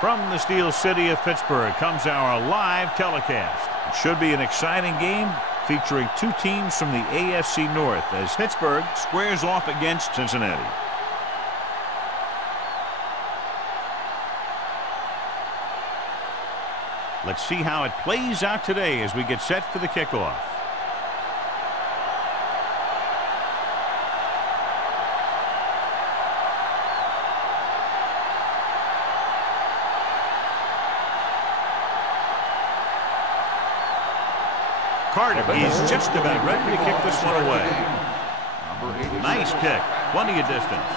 From the Steel City of Pittsburgh comes our live telecast. It should be an exciting game featuring two teams from the AFC North as Pittsburgh squares off against Cincinnati. Let's see how it plays out today as we get set for the kickoff. Carter is just about ready to kick this one away. Nice kick. Plenty of distance.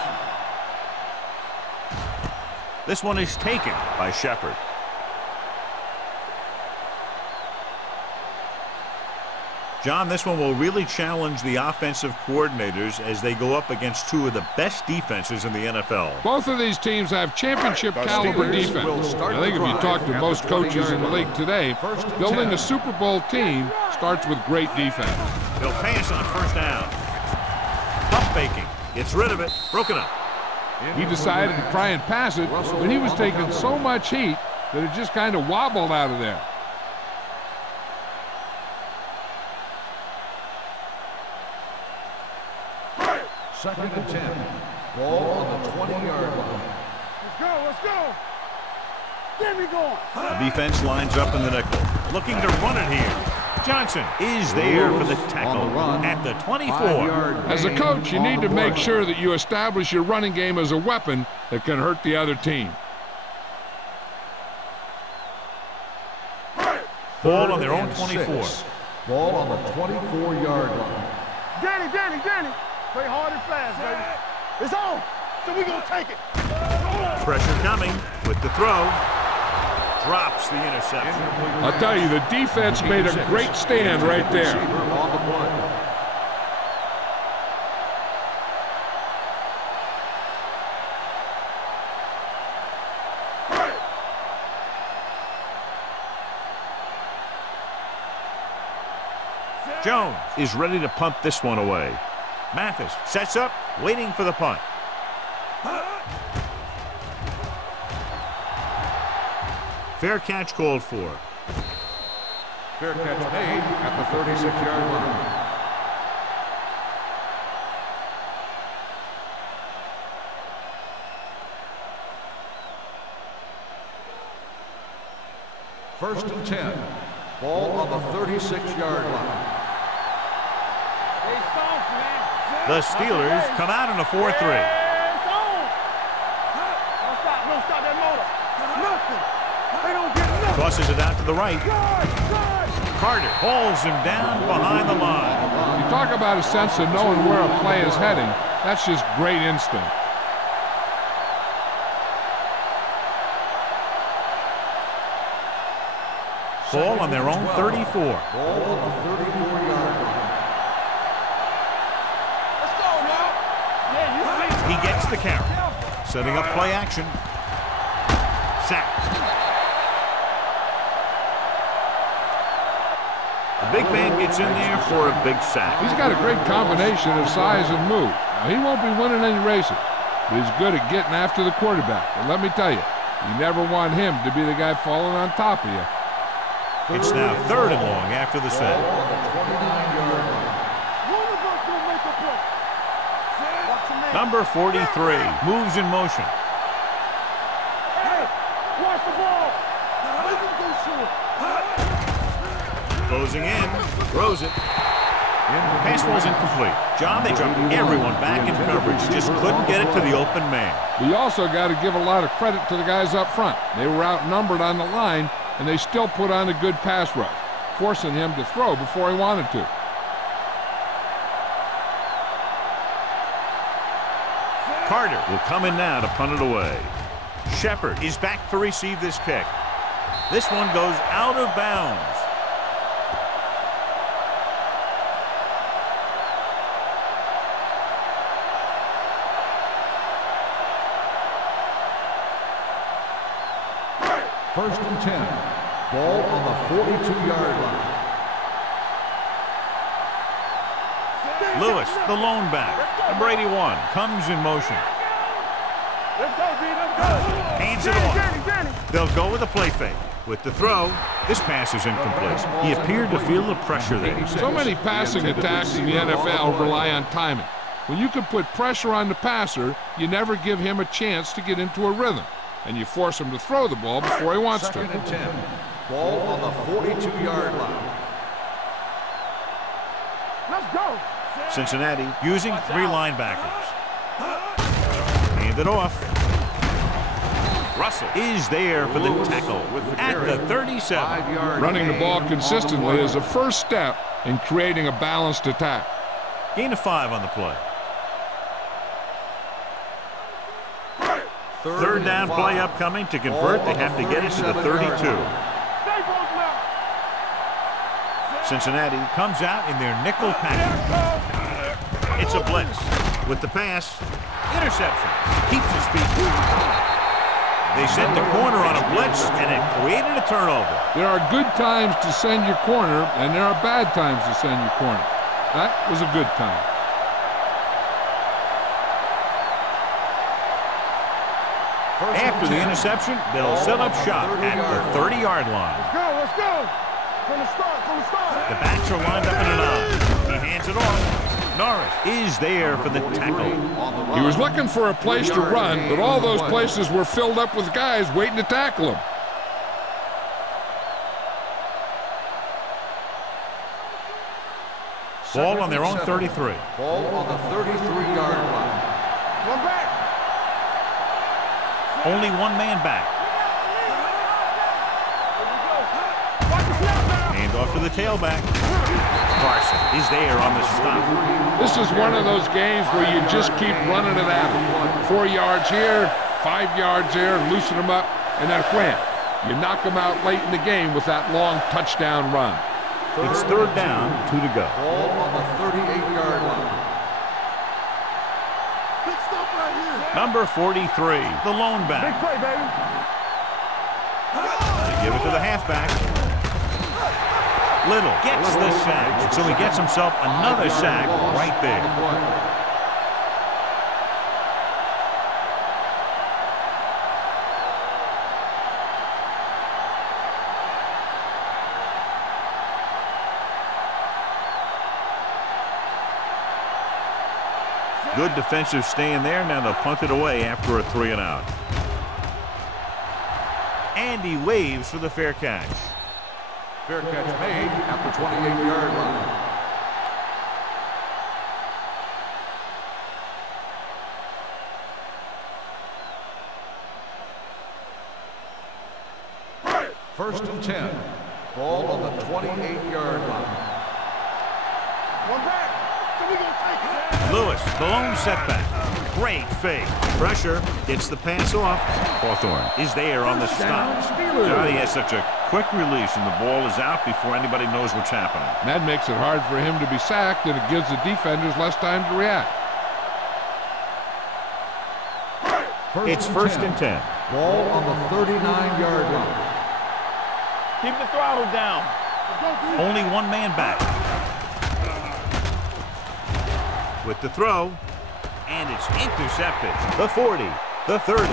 This one is taken by Shepard. John, this one will really challenge the offensive coordinators as they go up against two of the best defenses in the NFL. Both of these teams have championship caliber defense. I think if you talk to most coaches in the league today, building a Super Bowl team starts with great defense. They'll pass on first down. Pump faking. Gets rid of it. Broken up. He decided to try and pass it, but he was taking so much heat that it just kind of wobbled out of there. Second and 10. Ball on the 20-yard line. Let's go, let's go. Get me going. The defense lines up in the nickel. Looking to run it here. Johnson is there for the tackle at the 24. As a coach, you need to make sure that you establish your running game as a weapon that can hurt the other team. Ball on their own 24. Ball on the 24-yard line. Danny. Play hard and fast, baby. It's on, so we're going to take it. Pressure coming with the throw. Drops the interception. I'll tell you, the defense made a great stand right there. Jones is ready to punt this one away. Mathis sets up, waiting for the punt. Fair catch called for. Fair catch made at the 36-yard line. First and 10. Ball on the 36-yard line. The Steelers come out in a 4-3. Don't stop that motor. Nothing. They don't get nothing. Tosses it out to the right. Carter hauls him down behind the line. You talk about a sense of knowing where a play is heading. That's just great instinct. Ball on their own 34. Ball on the 34-yard line. He gets the carry. Setting up play action. Sack. The big man gets in there for a big sack. He's got a great combination of size and move. Now, he won't be winning any races, but he's good at getting after the quarterback. And let me tell you, you never want him to be the guy falling on top of you. It's now 3rd and long after the sack. Number 43 moves in motion. Hey, watch the ball. Closing in, throws it. Pass was incomplete. John, they dropped everyone back in coverage. Just couldn't get it to the open man. We also got to give a lot of credit to the guys up front. They were outnumbered on the line, and they still put on a good pass rush, forcing him to throw before he wanted to. Carter will come in now to punt it away. Shepard is back to receive this kick. This one goes out of bounds. First and 10. Ball on the 42-yard line. Lewis, the lone back. Number 81 comes in motion. Let's go, D. Let's go. Hands it off. They'll go with a play fake. With the throw, this pass is incomplete. He appeared to feel the pressure there. So many passing attacks in the NFL rely on timing. When you can put pressure on the passer, you never give him a chance to get into a rhythm, and you force him to throw the ball before he wants to. 2nd and 10. Ball on the 42-yard line. Let's go. Cincinnati using 3 linebackers. Hand it off. Russell is there for the tackle at the 37. Running the ball consistently is the first step in creating a balanced attack. Gain of 5 on the play. Third down play upcoming. To convert, they have to get it to the 32. Cincinnati comes out in their nickel package. It's a blitz. With the pass, interception. Keeps his feet. They sent the corner on a blitz, and it created a turnover. There are good times to send your corner, and there are bad times to send your corner. That was a good time. After the interception, they'll set up shop at the 30-yard line. Let's go. From the start. The backs are lined up in a 9. He hands it off. Norris is there for the tackle. He was looking for a place to run, but all those places were filled up with guys waiting to tackle him. Ball on their own 33. Ball on the 33-yard line. One back. Only one man back. Hand off to the tailback. Carson is there on the stop. This is one of those games where you just keep running it at them. 4 yards here, 5 yards there, loosen them up, and then wham. You knock them out late in the game with that long touchdown run. It's third down, 2 to go. Ball on the 38-yard line. Number 43, the lone back. Big play, baby. They give it to the halfback. Little gets the sack, so he gets himself another sack right there. Good defensive stand there. Now they'll punt it away after a 3-and-out. And he waves for the fair catch. Fair catch made at the 28-yard line. First and 10. Ball on the 28-yard line. One back. So we gonna take it. Lewis, the lone setback. Great fake. Pressure gets the pass off. Hawthorne is there on the stop. Johnny has such a quick release, and the ball is out before anybody knows what's happening. That makes it hard for him to be sacked, and it gives the defenders less time to react. It's first and 10. Ball on the 39-yard line. Keep the throttle down. Only one man back. With the throw, and it's intercepted. The 40, the 30.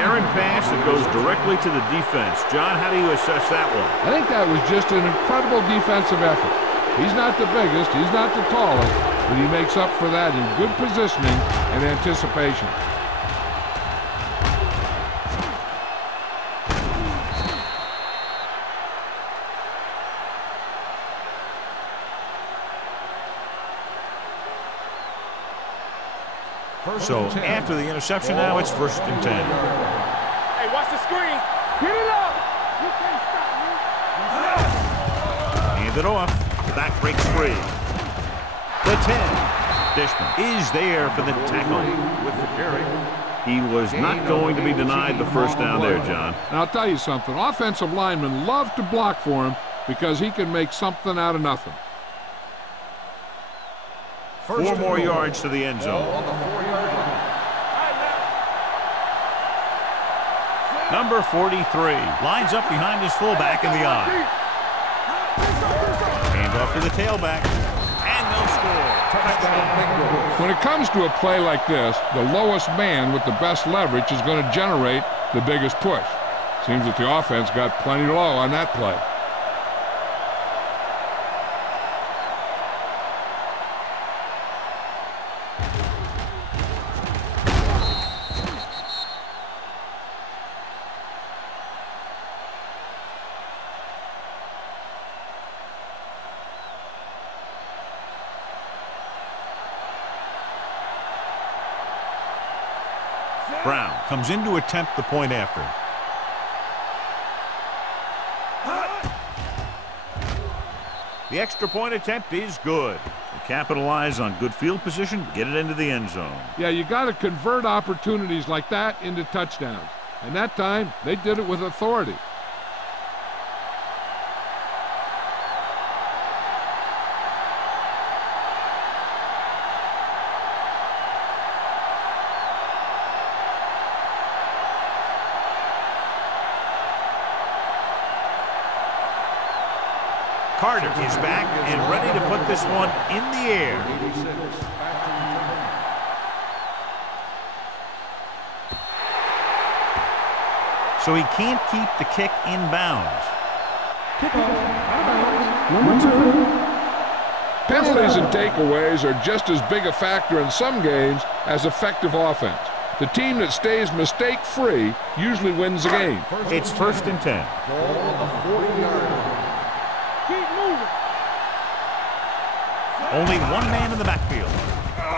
Errant pass that goes directly to the defense. John, how do you assess that one? I think that was just an incredible defensive effort. He's not the biggest, he's not the tallest, but he makes up for that in good positioning and anticipation. So after the interception now, it's first and 10. Hey, watch the screen. Get it up. You can't stop me. Hand it off. The back breaks free. The 10. Dishman is there for the tackle. With the carry. He was not going to be denied the first down there, John. And I'll tell you something, offensive linemen love to block for him because he can make something out of nothing. 4 more yards to the end zone. On the 4-yard line. Number 43 lines up behind his fullback in the eye. Hand off to the tailback, and they'll score. Touchdown. When it comes to a play like this, the lowest man with the best leverage is going to generate the biggest push. Seems that the offense got plenty low on that play. Brown comes in to attempt the point after. The extra point attempt is good. They capitalize on good field position, get it into the end zone. Yeah, you got to convert opportunities like that into touchdowns. And that time, they did it with authority. Carter is back and ready to put this one in the air. So he can't keep the kick in bounds. Penalties and takeaways are just as big a factor in some games as effective offense. The team that stays mistake-free usually wins the game. It's 1st and 10. Ball on the 40-yard line. Keep moving. Only one man in the backfield.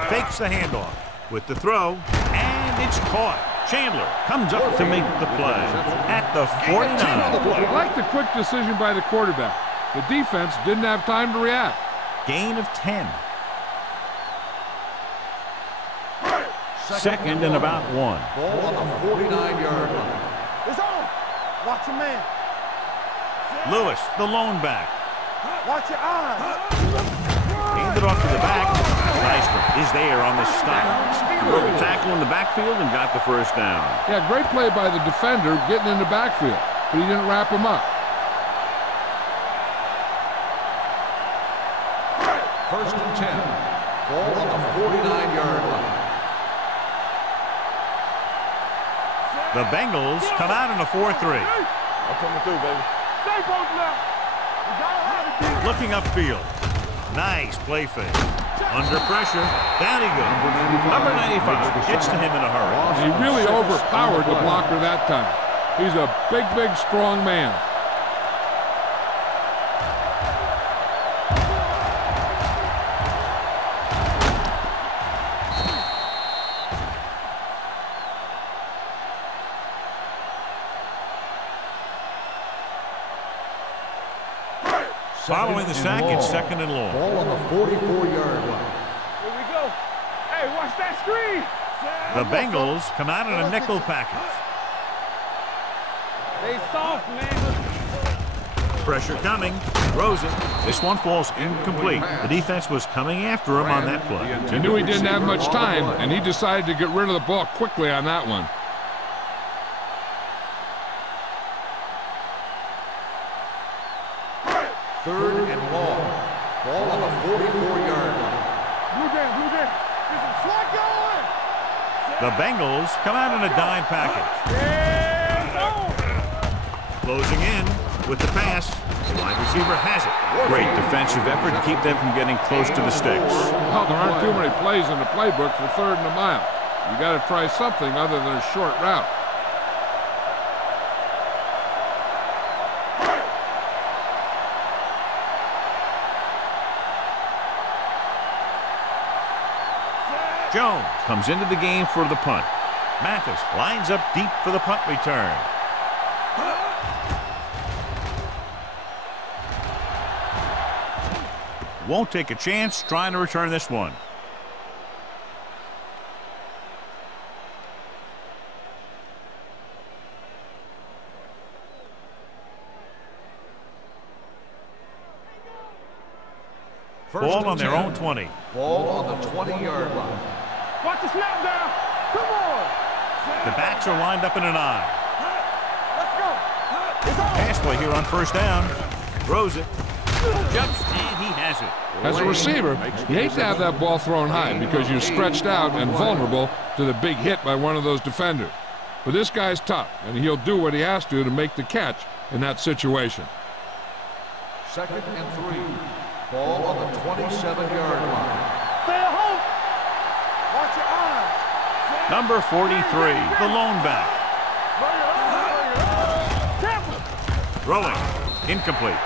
Fakes the handoff with the throw, and it's caught. Chandler comes up to make the play at the 49. I like the quick decision by the quarterback. The defense didn't have time to react. Gain of 10. Second and about 1. Ball on the 49-yard line. It's on. Watch your man. Lewis, the lone back. Watch your eyes. Handed off to the back. Nystrom is there on the stop. Broke a tackle in the backfield and got the first down. Yeah, great play by the defender getting in the backfield, but he didn't wrap him up. 1st and 10. Ball on the 49-yard line. The Bengals come out in a 4-3. I'm coming through, baby. Stay posted up. Looking upfield. Nice play fake. Under pressure. Down he goes. Number 95 gets to him in a hurry. He really overpowered the blocker that time. He's a big, big, strong man. Following the sack, it's 2nd and long. Ball on the 44-yard line. Here we go. Hey, watch that screen. The Bengals come out in a nickel package. They soft, man. Pressure coming. Throws it. This one falls incomplete. The defense was coming after him on that play. He knew he didn't have much time, and he decided to get rid of the ball quickly on that one. Third and long. Ball on the 44-yard line. Blue Jay. This is Flacco. The Bengals come out in a dime package. Yeah, Closing in with the pass. The wide receiver has it. Great defensive effort to keep them from getting close to the sticks. Well, there aren't too many plays in the playbook for 3rd and a mile. You got to try something other than a short route. Jones comes into the game for the punt. Mathis lines up deep for the punt return. Won't take a chance trying to return this one. Ball on their own 20. Ball on the 20-yard line. watch the snap down. Come on. The backs are lined up in an eye. Let's go. It's on. Pass play here on 1st down. Throws it. Jumps, and he has it. As a receiver, you hate to have that ball thrown high because you're stretched out and vulnerable to the big hit by one of those defenders. But this guy's tough, and he'll do what he has to make the catch in that situation. 2nd and 3. Ball on the 27-yard line. Stay at home. Watch your eyes. Number 43, the lone back. Throwing. Incomplete.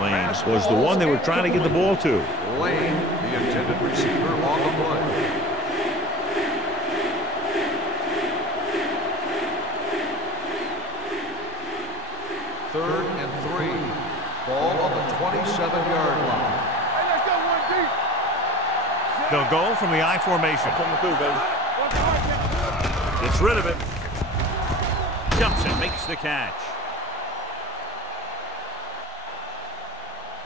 Lane was the one they were trying to get the ball to. Lane, the intended receiver, on the play. Third and 3. Ball on the 27-yard line. Hey, let's go one deep. They'll go from the I formation. Gets rid of it. Jumps and makes the catch.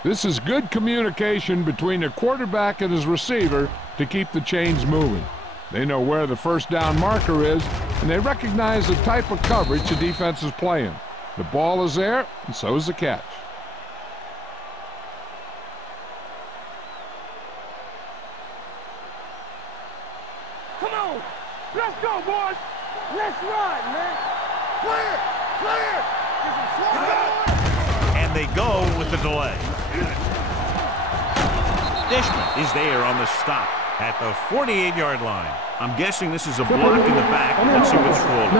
This is good communication between the quarterback and his receiver to keep the chains moving. They know where the first down marker is, and they recognize the type of coverage the defense is playing. The ball is there, and so is the catch. Come on. Let's go, boys. Let's ride, man. Clear. Clear. Get some slow. And they go with the delay. Dishman is there on the stop at the 48-yard line. I'm guessing this is a block in the back. Let's see what's called.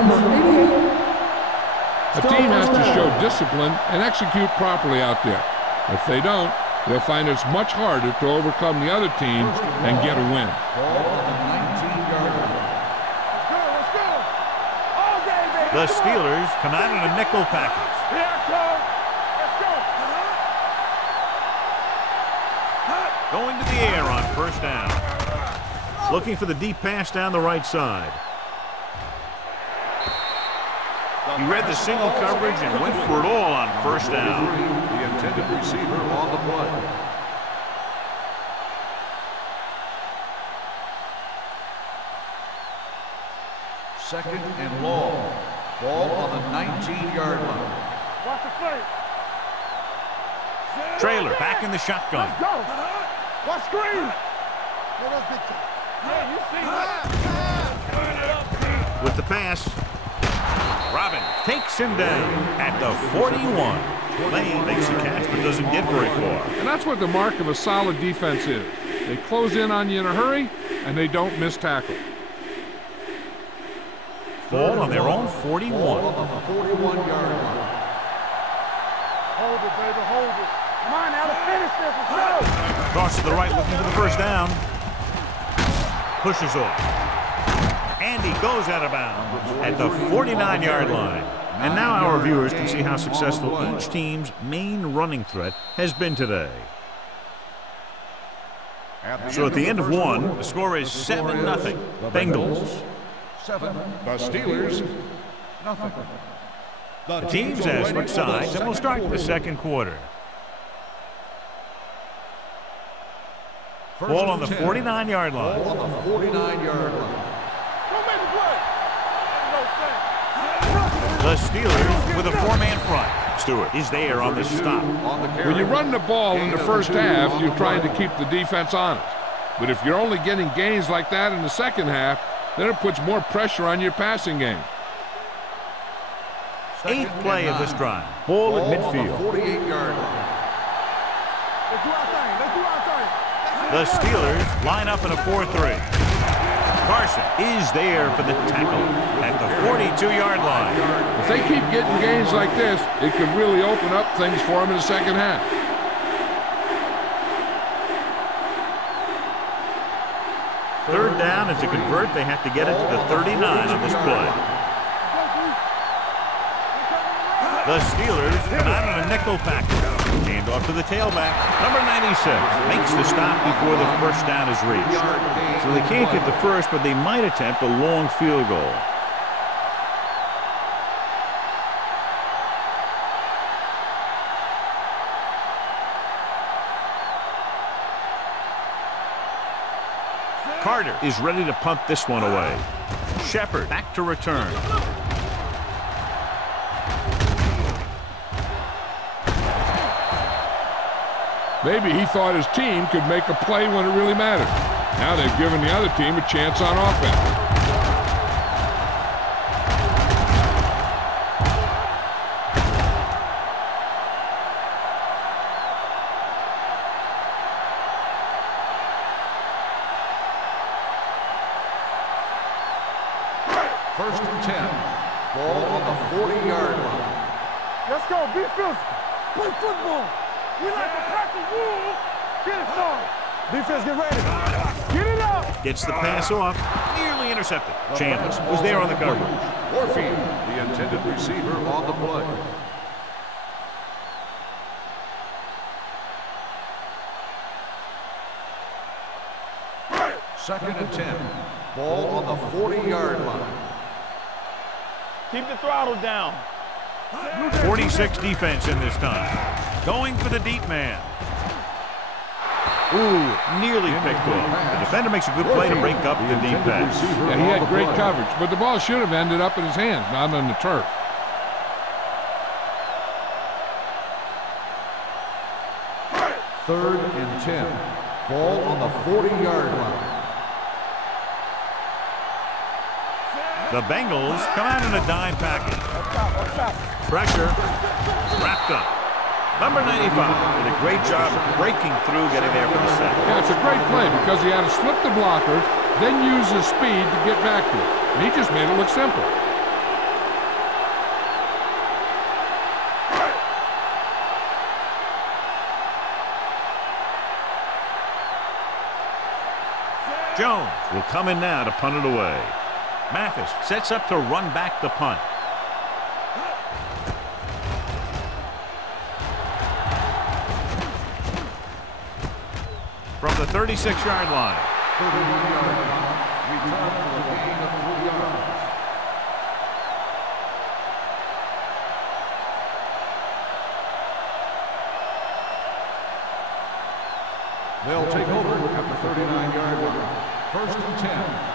A team has to show discipline and execute properly out there. If they don't, they'll find it's much harder to overcome the other team and get a win. Ball on the 19-yard line. Let's go. All day, baby. The Steelers come out in a nickel package. Here I come. Let's go. Going to the air on first down. Looking for the deep pass down the right side. He read the single coverage and went for it all on first down. The intended receiver on the play. Second and long. Ball on the 19-yard line. Watch the play. Trailer back in the shotgun. Let's go. Watch screen. Let us get to. Yeah, you see. With the pass. Robin takes him down at the 41. Lane makes the catch but doesn't get very far. And that's what the mark of a solid defense is. They close in on you in a hurry, and they don't miss tackle. Ball on their own 41. Ball on the 41-yard line. Hold it, baby, hold it. Come on now, let's finish this. Let's go. Cross to the right looking for the first down. Pushes off. And he goes out of bounds at the 49-yard line. And now our viewers can see how successful each team's main running threat has been today. So at the end of one, the score is 7-0. Bengals. 7. The Steelers. Nothing. The teams have switched sides, and we'll start the second quarter. Ball on the 49-yard line. Ball on the 49-yard line. The Steelers with a four-man front. Stewart is there on the stop. When you run the ball in the first half, you're trying to keep the defense honest. But if you're only getting gains like that in the second half, then it puts more pressure on your passing game. Eighth play of this drive. Ball at midfield. 48-yard line. Let's do our thing. Let's do our thing. The Steelers line up in a 4-3. Carson is there for the tackle at the 42-yard line. If they keep getting gains like this, it could really open up things for them in the second half. Third down, and to convert, they have to get it to the 39 on this play. The Steelers come out in a nickel package. Hand off to the tailback. Number 96 makes the stop before the first down is reached. So they can't get the first, but they might attempt a long field goal. Carter is ready to punt this one away. Shepard back to return. Maybe he thought his team could make a play when it really mattered. Now they've given the other team a chance on offense. First and 10. Ball on the 40-yard line. Let's go. Be physical. Play football. We like to pack the wolves. Get it started. Defense, get ready. Get it up. Gets the pass off. Nearly intercepted. Chandler was there on the coverage. Warfield, the intended receiver on the play. Second and 10. Ball on the 40-yard line. Keep the throttle down. 46 defense in this time. Going for the deep man. Ooh, nearly picked off. The defender makes a good play to break up the deep pass. Yeah, he had great coverage, but the ball should have ended up in his hands, not on the turf. Third and 10. Ball on the 40-yard line. The Bengals come out in a dime package. Pressure. Wrapped up. Number 95 did a great job of breaking through, getting there for the sack. Yeah, it's a great play because he had to slip the blocker, then use his speed to get back to it. And he just made it look simple. Jones will come in now to punt it away. Mathis sets up to run back the punt. From the 36-yard line. 31-yard line. Return for a gain of 3 yards. They'll take over at the 39-yard line. First and 10.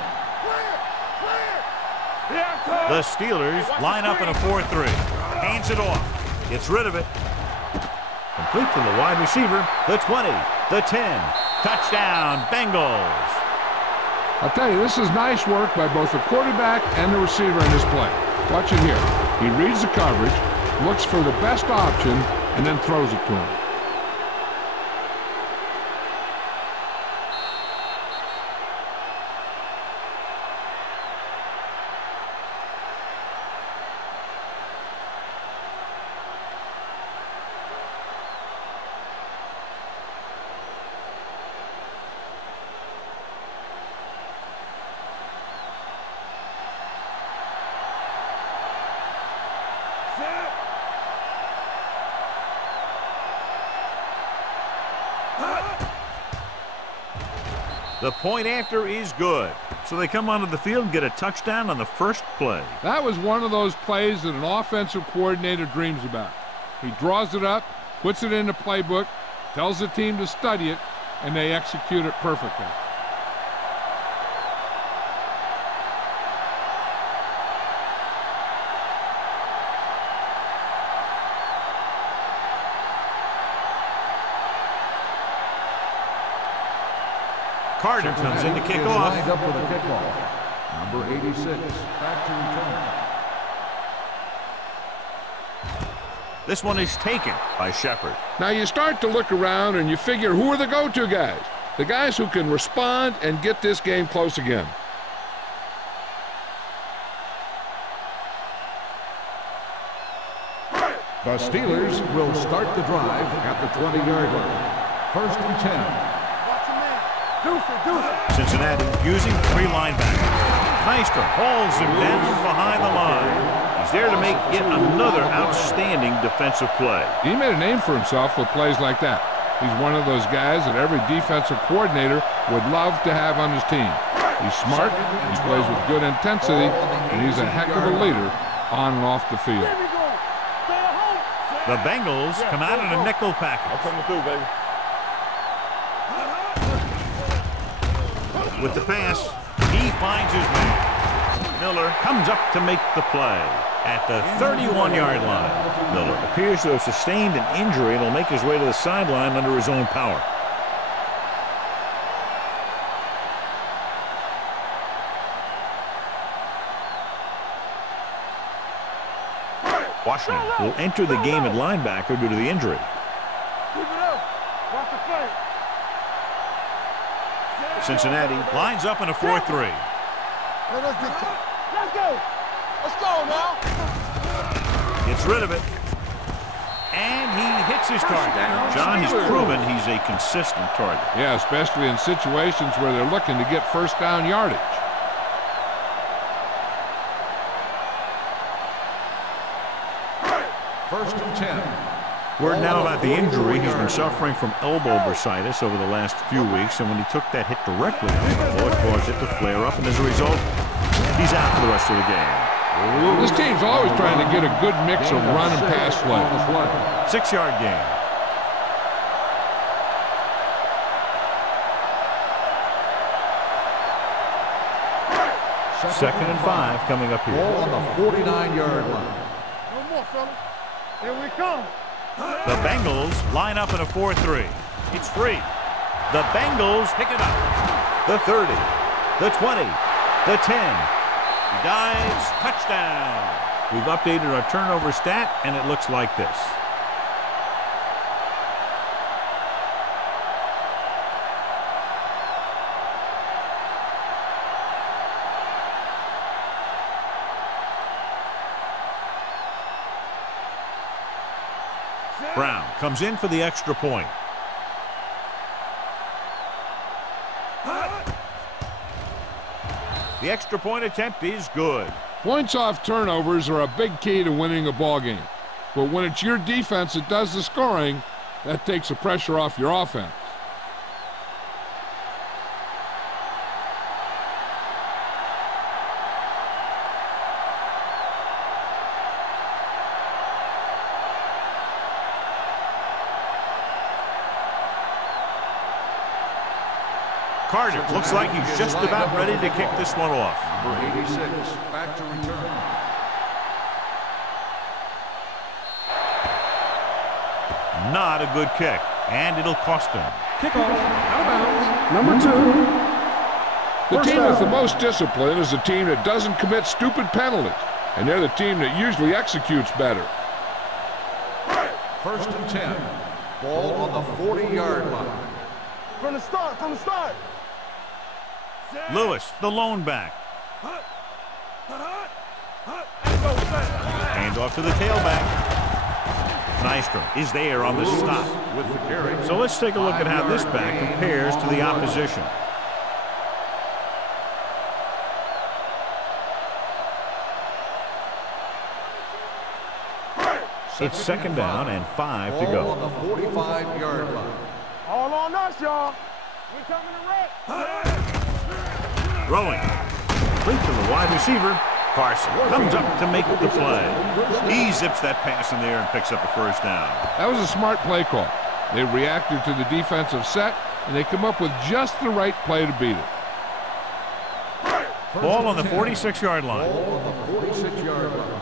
The Steelers line up in a 4-3. Hands it off. Gets rid of it. Complete to the wide receiver. The 20. The 10. Touchdown, Bengals. I'll tell you, this is nice work by both the quarterback and the receiver in this play. Watch it here. He reads the coverage, looks for the best option, and then throws it to him. The point after is good. So they come onto the field and get a touchdown on the first play. That was one of those plays that an offensive coordinator dreams about. He draws it up, puts it in the playbook, tells the team to study it, and they execute it perfectly. Carter comes in to kick off. Lined up for the kickoff. Number 86, back to return. This one is taken by Shepard. Now you start to look around and you figure, who are the go-to guys? The guys who can respond and get this game close again. The Steelers will start the drive at the 20-yard line. First and 10. Cincinnati using 3 linebackers. Nystrom holds him down behind the line. He's there to make yet another outstanding defensive play. He made a name for himself with plays like that. He's one of those guys that every defensive coordinator would love to have on his team. He's smart, he plays with good intensity, and he's a heck of a leader on and off the field. The Bengals come out in a nickel package. I'm coming through, baby. With the pass, he finds his man. Miller comes up to make the play at the 31-yard line. Miller appears to have sustained an injury and will make his way to the sideline under his own power. Washington will enter the game at linebacker due to the injury. Keep it up. Watch the play. Cincinnati lines up in a 4-3. Let's go. Let's go now. Gets rid of it. And he hits his target. John, he's proven he's a consistent target. Yeah, especially in situations where they're looking to get first down yardage. First and 10. Word now about the injury. He's been suffering from elbow bursitis over the last few weeks, and when he took that hit directly on the elbow, it caused it to flare up, and as a result, he's out for the rest of the game. This team's always trying to get a good mix of run and pass play. 6-yard gain. Second and 5 coming up here. Ball on the 49-yard line. No more, fellas. Here we come. The Bengals line up in a 4-3. It's free. The Bengals pick it up. The 30, the 20, the 10. He dives, touchdown. We've updated our turnover stat, and it looks like this. Brown comes in for the extra point. The extra point attempt is good. Points off turnovers are a big key to winning a ball game. But when it's your defense that does the scoring, that takes the pressure off your offense. Carter looks like he's just about ready to kick this one off. Number 86, back to return. Not a good kick, and it'll cost him. Kickoff, out of bounds, number 2. The team with the most discipline is the team that doesn't commit stupid penalties, and they're the team that usually executes better. First and 10. Ball on the 40-yard line. From the start, from the start. Lewis, the lone back. Hand off to the tailback. Nystrom is there on the stop with the carry. So let's take a look at how this back compares to the opposition. It's second down and 5 to go. Ball on the 45-yard line. All on us, y'all. We coming to wreck. Throwing. Complete to the wide receiver. Carson comes up to make the play. He zips that pass in there and picks up a first down. That was a smart play call. They reacted to the defensive set, and they come up with just the right play to beat it. Ball on the 46-yard line. Ball on the 46-yard line.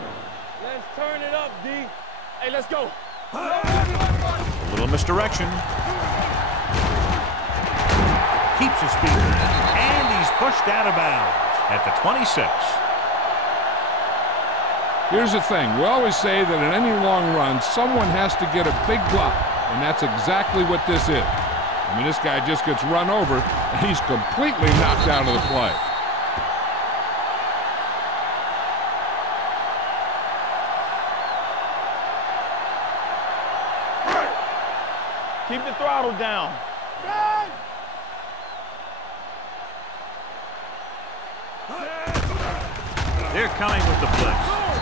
Let's turn it up, D. Hey, let's go. A little misdirection. Keeps his feet. And he's pushed out of bounds at the 26. Here's the thing. We always say that in any long run, someone has to get a big block, and that's exactly what this is. I mean, this guy just gets run over, and he's completely knocked out of the play. Keep the throttle down. They're coming with the blitz.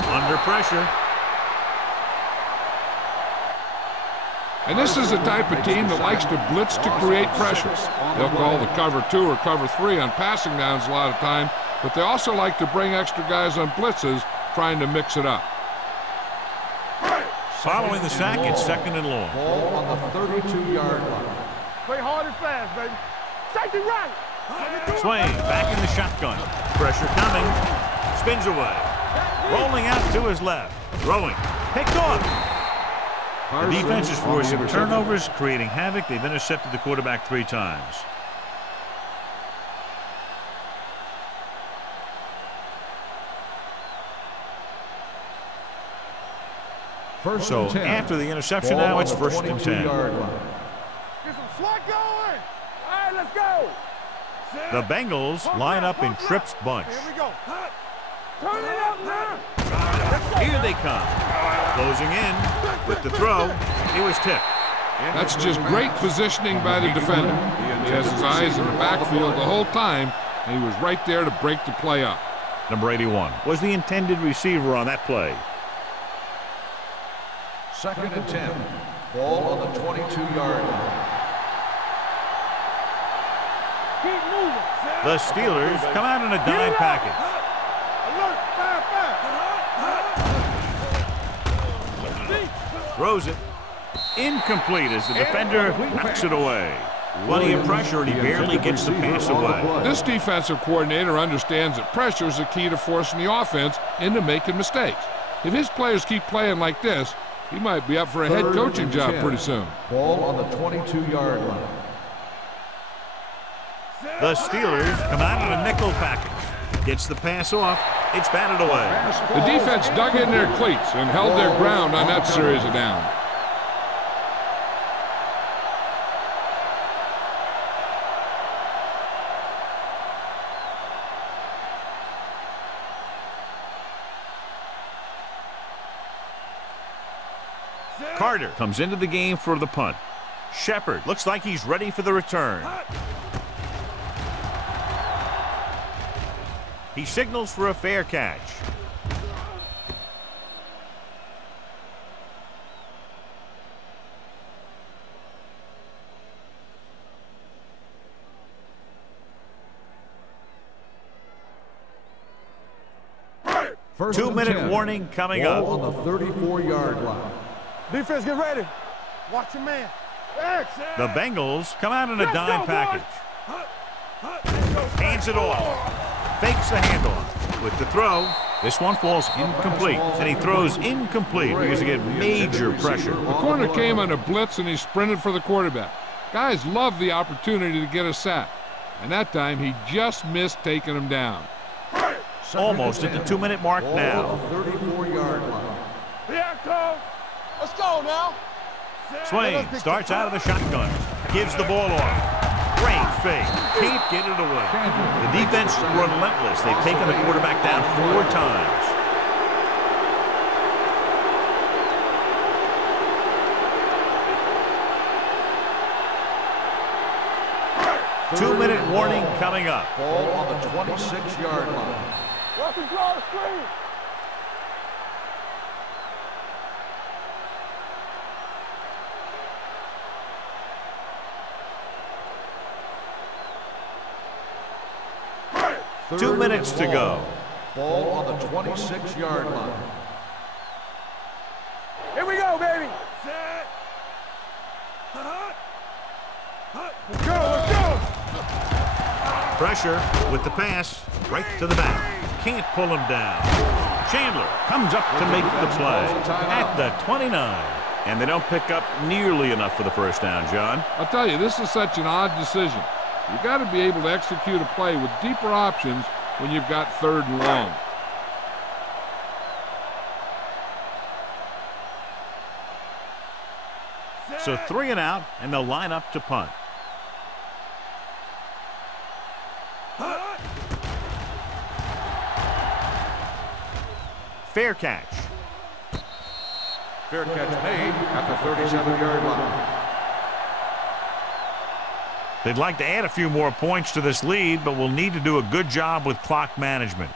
Under pressure. And this is the type of team that likes to blitz to create pressure. They'll call the cover 2 or cover 3 on passing downs a lot of time, but they also like to bring extra guys on blitzes, trying to mix it up. Following the sack, it's second and long. Ball on the 32-yard line. Play hard and fast, baby. Safety right. Swain back in the shotgun. Pressure coming. Spins away. Rolling out to his left. Throwing. Picked off. The defense is forcing turnovers, creating havoc. They've intercepted the quarterback 3 times. So after the interception now, it's first and 10. Get some slack going. All right, let's go. The Bengals line up in Tripp's bunch. Here we go. Turn it up now. Here they come. Closing in with the throw. He was tipped. That's just great positioning by the defender. He has his eyes in the backfield the whole time, and he was right there to break the play up. Number 81 was the intended receiver on that play. 2nd and 10. Ball on the 22-yard line. Keep moving. The Steelers come out in a dime package. Alert, fire. Throws it. Incomplete as the defender knocks it away. Plenty of pressure, and he barely gets the pass away. This defensive coordinator understands that pressure is the key to forcing the offense into making mistakes. If his players keep playing like this, he might be up for a head coaching job pretty soon. Ball on the 22-yard line. The Steelers come out in a nickel package. Gets the pass off. It's batted away. The defense dug in their cleats and held their ground on that series of downs. Carter comes into the game for the punt. Shepard looks like he's ready for the return. He signals for a fair catch. First 2-minute warning coming up. Ball on the 34-yard line. Defense, get ready. Watch your man. The Bengals come out in a dime package. Hands it off. Fakes the handoff. With the throw, this one falls incomplete. And he throws incomplete because he gets major pressure. The corner came on a blitz and he sprinted for the quarterback. Guys love the opportunity to get a sack. And that time he just missed taking him down. Almost at the 2-minute mark now. 34-yard line. Let's go now. Swain starts out of the shotgun. Gives the ball off. Great fake. Can't get it away. The defense is relentless. They've taken the quarterback down 4 times. Two-minute warning coming up. Ball on the 26-yard line. Watch him draw the screen. Third 2 minutes to and go. Ball on the 26-yard line. Here we go, baby. Let's go, let's go. Pressure with the pass right to the back. Can't pull him down. Chandler comes up to make the play at the 29. And they don't pick up nearly enough for the first down, John. I'll tell you, this is such an odd decision. You've got to be able to execute a play with deeper options when you've got 3rd and long. So 3 and out, and they'll line up to punt. Fair catch. Fair catch made at the 37-yard line. They'd like to add a few more points to this lead, but will need to do a good job with clock management.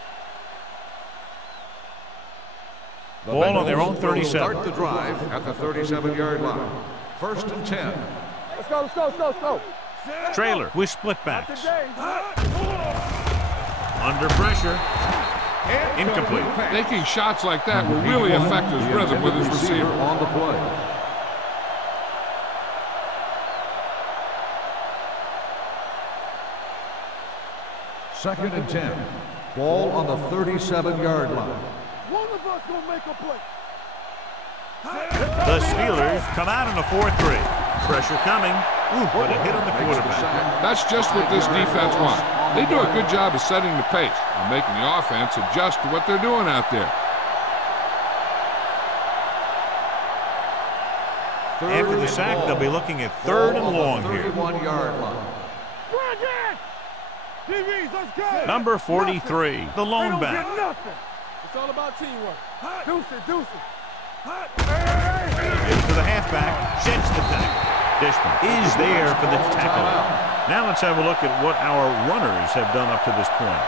Ball on their own 37. Start the drive at the 37-yard line. 1st and 10. Let's go, let's go, let's go, let's go. Trailer with split backs. Today. Under pressure. Incomplete. Taking shots like that will really affect his rhythm with his receiver. On the play. Second and 10. Ball on the 37-yard line. One of us gonna make a play. The Steelers come out in a 4-3. Pressure coming. Ooh, what a hit on the quarterback. That's just what this defense wants. They do a good job of setting the pace and making the offense adjust to what they're doing out there. After the sack, they'll be looking at 3rd and long here. 31-yard line. DBs, let's go. Number 43, the lone They don't back. get nothing. It's all about teamwork. Deuce it, deuce it. Gives to the halfback, sheds the tackle. Dishman is there for the tackle. Now let's have a look at what our runners have done up to this point.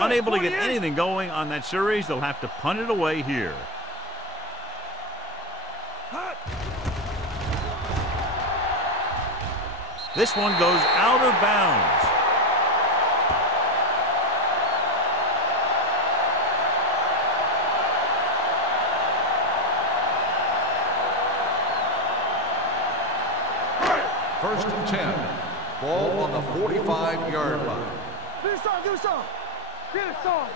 Unable to get anything going on that series, they'll have to punt it away here. This one goes out of bounds. First and 10. Ball on the 45-yard line. Do some. Get it, son.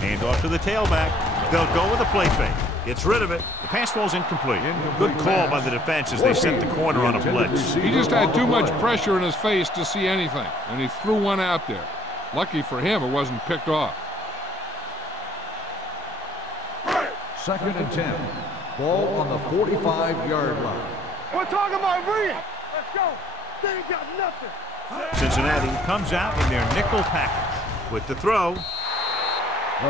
Hand off to the tailback. They'll go with a play fake. Gets rid of it. The pass falls incomplete. Good call by the defense as they set the corner on a blitz. He just had too much pressure in his face to see anything, and he threw one out there. Lucky for him, it wasn't picked off. Second and 10. Ball on the 45-yard line. We're talking about bringing. Let's go. They ain't got nothing. Cincinnati comes out in their nickel package with the throw.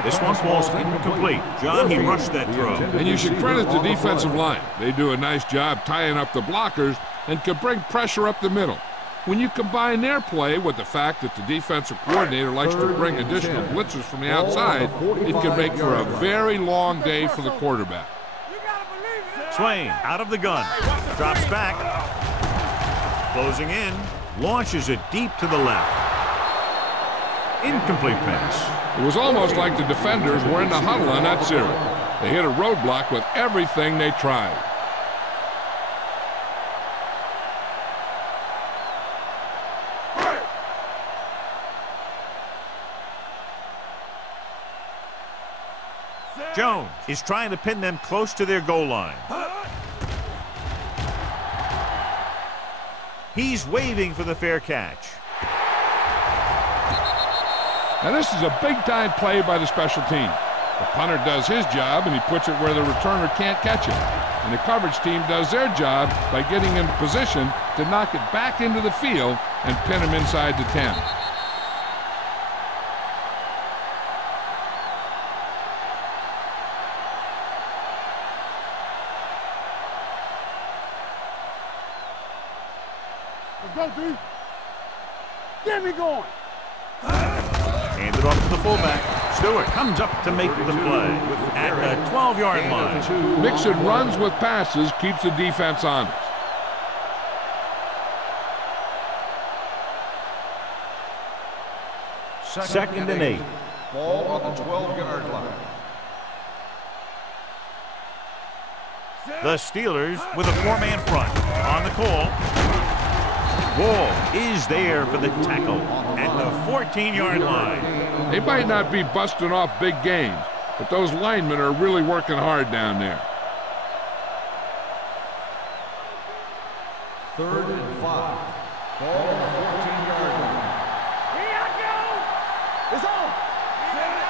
This one falls incomplete. John, he rushed that throw. And you should credit the defensive line. They do a nice job tying up the blockers and can bring pressure up the middle. When you combine their play with the fact that the defensive coordinator likes to bring additional blitzers from the outside, it can make for a very long day for the quarterback. Swain out of the gun. Drops back. Closing in. Launches it deep to the left. Incomplete pass. It was almost like the defenders were in the huddle on that series. They hit a roadblock with everything they tried. Jones is trying to pin them close to their goal line. He's waving for the fair catch. Now this is a big-time play by the special team. The punter does his job, and he puts it where the returner can't catch it. And the coverage team does their job by getting in position to knock it back into the field and pin him inside the 10. Let's go, D. Get me going. Handed off to the fullback. Stewart comes up to make the play at the 12-yard line. Mixing runs with passes keeps the defense honest. Second and 8. Ball on the 12-yard line. The Steelers with a 4-man front. On the call. Wall is there for the tackle at the 14-yard line. They might not be busting off big games, but those linemen are really working hard down there. Third and 5. Ball on the 14-yard line. It's on. Hey,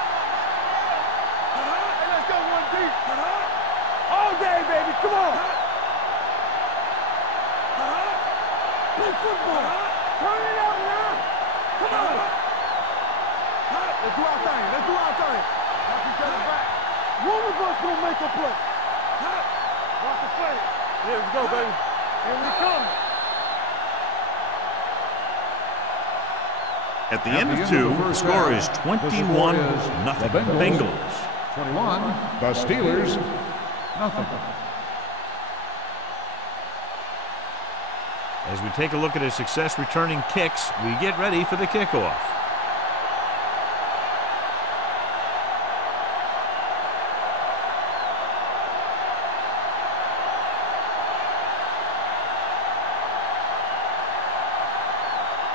let's go, one deep. All day, baby. Come on. Play football. Turn it out now. Come on. Let's do our thing. Let's do our thing. Knock each other back. One of us will make a play. Watch the play. Here we go, baby. Here we come. At the end of 2, the score is 21-0. Bengals. 21. The Steelers, nothing. As we take a look at his success returning kicks, we get ready for the kickoff.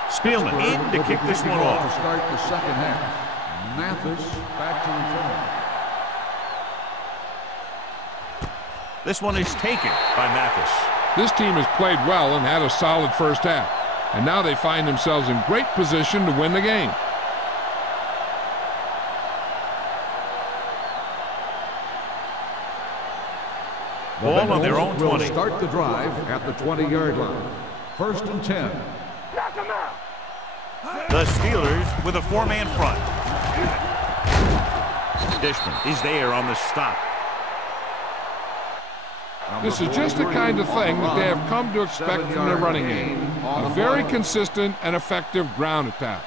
Spielman in to kick this one off. To start the second half. Mathis back to return. This one is taken by Mathis. This team has played well and had a solid first half. And now they find themselves in great position to win the game. Ball on their own will 20. start the drive at the 20-yard line. 1st and 10. Knock him out. The Steelers with a 4-man front. Dishman is there on the stop. This is just the kind of thing that they have come to expect from their running game. A very consistent and effective ground attack.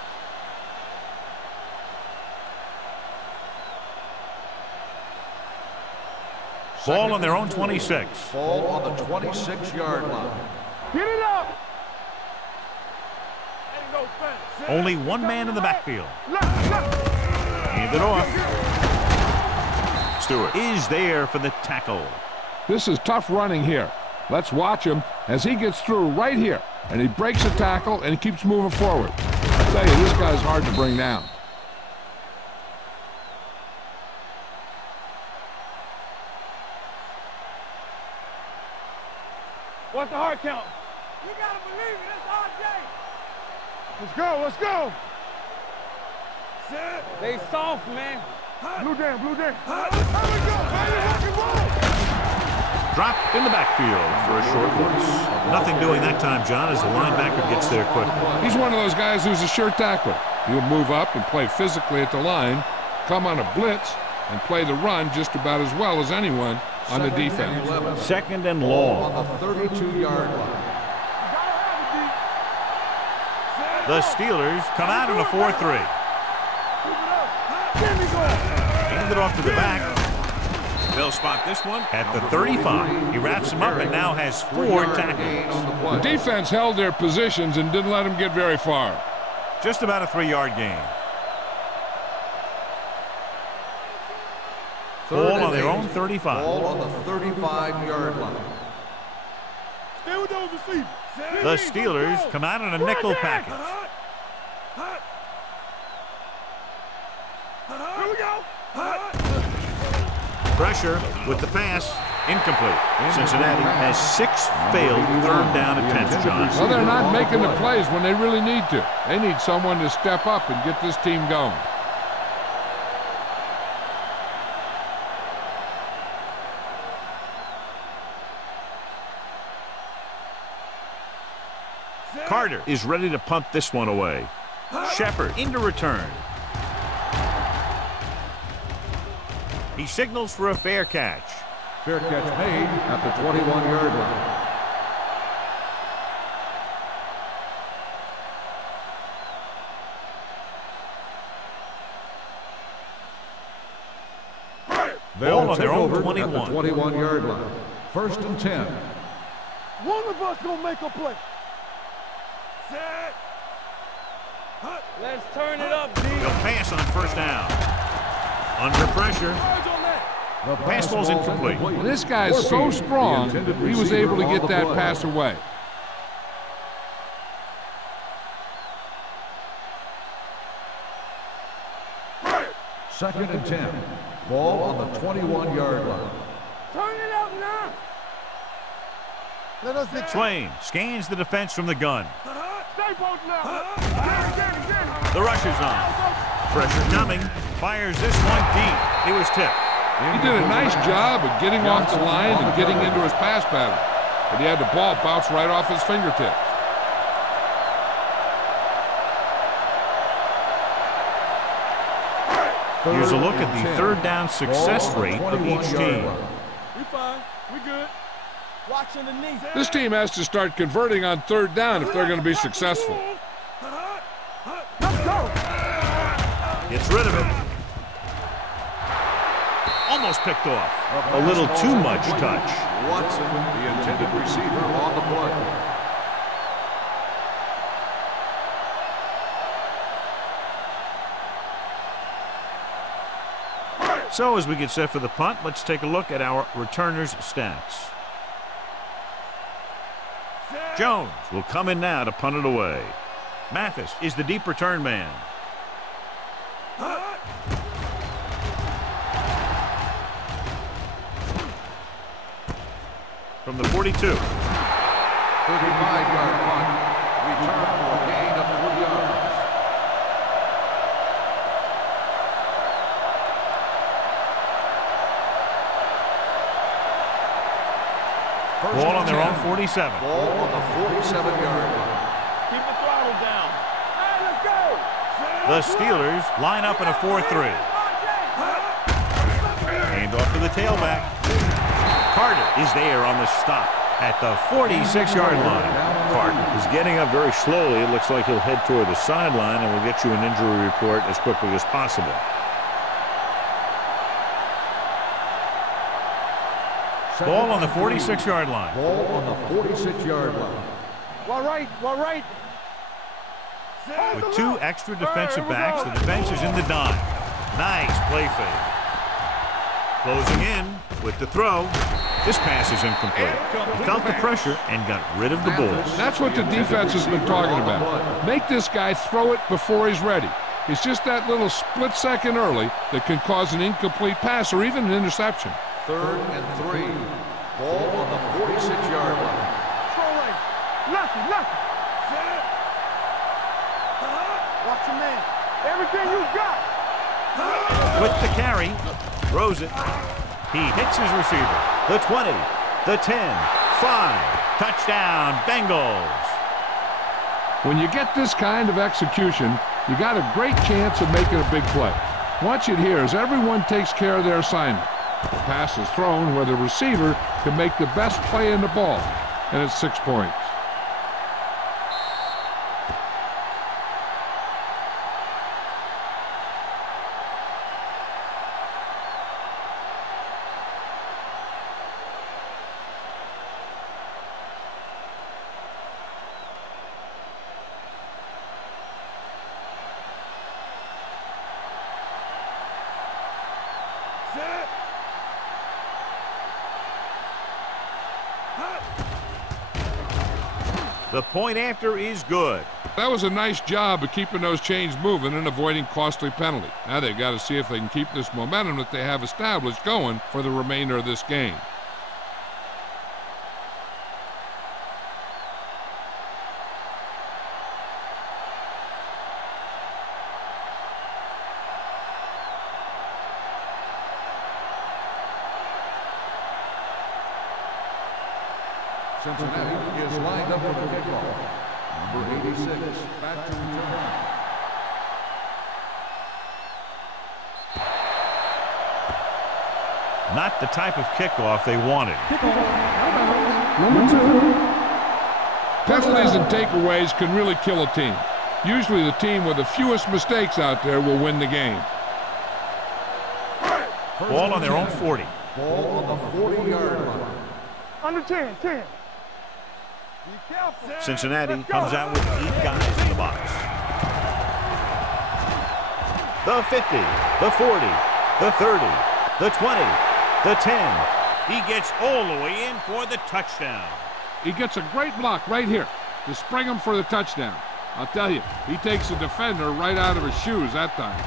Ball on their own 26. Ball on the 26-yard line. Get it up. Only one man in the backfield. Hand it off. Stewart is there for the tackle. This is tough running here. Let's watch him as he gets through right here. And he breaks a tackle and he keeps moving forward. I tell you, this guy's hard to bring down. What's the hard count? You gotta believe it. That's RJ. Let's go. Set. They soft, man. Blue down. Here we go. Rock and roll. Drop in the backfield for a short loss. Nothing doing that time, John, as the linebacker gets there quickly. He's one of those guys who's a sure tackler. He'll move up and play physically at the line, come on a blitz, and play the run just about as well as anyone on the defense. 2nd and long. On the 32-yard line. The Steelers come out in a 4-3. Hand it off to the back. They'll spot this one at the 35. He wraps him up and now has 4 tackles. The defense held their positions and didn't let him get very far. Just about a 3-yard gain. Ball on their own 35. Ball on the 35-yard line. Stay with those receivers. The Steelers come out in a nickel package. Here we go. Pressure with the pass. Incomplete. Cincinnati has 6 failed 3rd down attempts, John. Well, they're not making the plays when they really need to. They need someone to step up and get this team going. Carter is ready to punt this one away. Shepard into return. He signals for a fair catch. Fair catch made at the 21-yard line. Ball on their own At the 21. 21-yard line. 1st and 10. One of us gonna make a play. Set. Let's turn it up, D. They'll pass on 1st down. Under pressure. The Pass ball's incomplete. And this guy's so strong, he was able to get that pass away. Second and 10. Ball on the 21-yard line. Turn it up now. Let us get Swain scans the defense from the gun. Stay both now. The rush is on. Pressure coming. Fires this one deep. It was tipped. He did a nice job of getting off the line and getting into his pass pattern. But he had the ball bounce right off his fingertips. Here's a look at the 3rd down success rate of each team. We fine. We good. Watching the knee. This team has to start converting on 3rd down if they're going to be successful. Let's go. Gets rid of it. Almost picked off. A little too much touch. Watson, the intended receiver, on the play. So as we get set for the punt, let's take a look at our returners' stats. Jones will come in now to punt it away. Mathis is the deep return man. From the 42. 35-yard punt. Return for a gain of 3 yards. Ball on their own 47. Ball on the 47-yard line. Keep the throttle down. Hey, let's go. The Steelers line up in a 4-3. Hand off to the tailback. Carter is there on the stop at the 46-yard line. Carter is getting up very slowly. It looks like he'll head toward the sideline, and we'll get you an injury report as quickly as possible. Ball on the 46-yard line. Ball on the 46-yard line. Well, right. With two extra defensive backs, the defense is in the dime. Nice play fake. Closing in with the throw. This pass is incomplete. He felt the pressure and got rid of the ball. That's what the defense has been talking about. Make this guy throw it before he's ready. It's just that little split second early that can cause an incomplete pass or even an interception. 3rd and 3. Ball on the 46-yard line. Lucky. Watch your man. Everything you got. With the carry, throws it. He hits his receiver. The 20, the 10, 5. Touchdown, Bengals. When you get this kind of execution, you got a great chance of making a big play. Watch it here as everyone takes care of their assignment. The pass is thrown where the receiver can make the best play in the ball, and it's 6 points. The point after is good. That was a nice job of keeping those chains moving and avoiding costly penalty. Now they've got to see if they can keep this momentum that they have established going for the remainder of this game. Cincinnati is lined up for the kickoff. Number 86, back to return. Not the type of kickoff they wanted. Number 2. Penalties and takeaways can really kill a team. Usually the team with the fewest mistakes out there will win the game. Ball on their own 40. Ball on the 40-yard line. Under 10. Be careful. Cincinnati comes out with 8 guys in the box. The 50, the 40, the 30, the 20, the 10. He gets all the way in for the touchdown. He gets a great block right here to spring him for the touchdown. I'll tell you, he takes the defender right out of his shoes that time.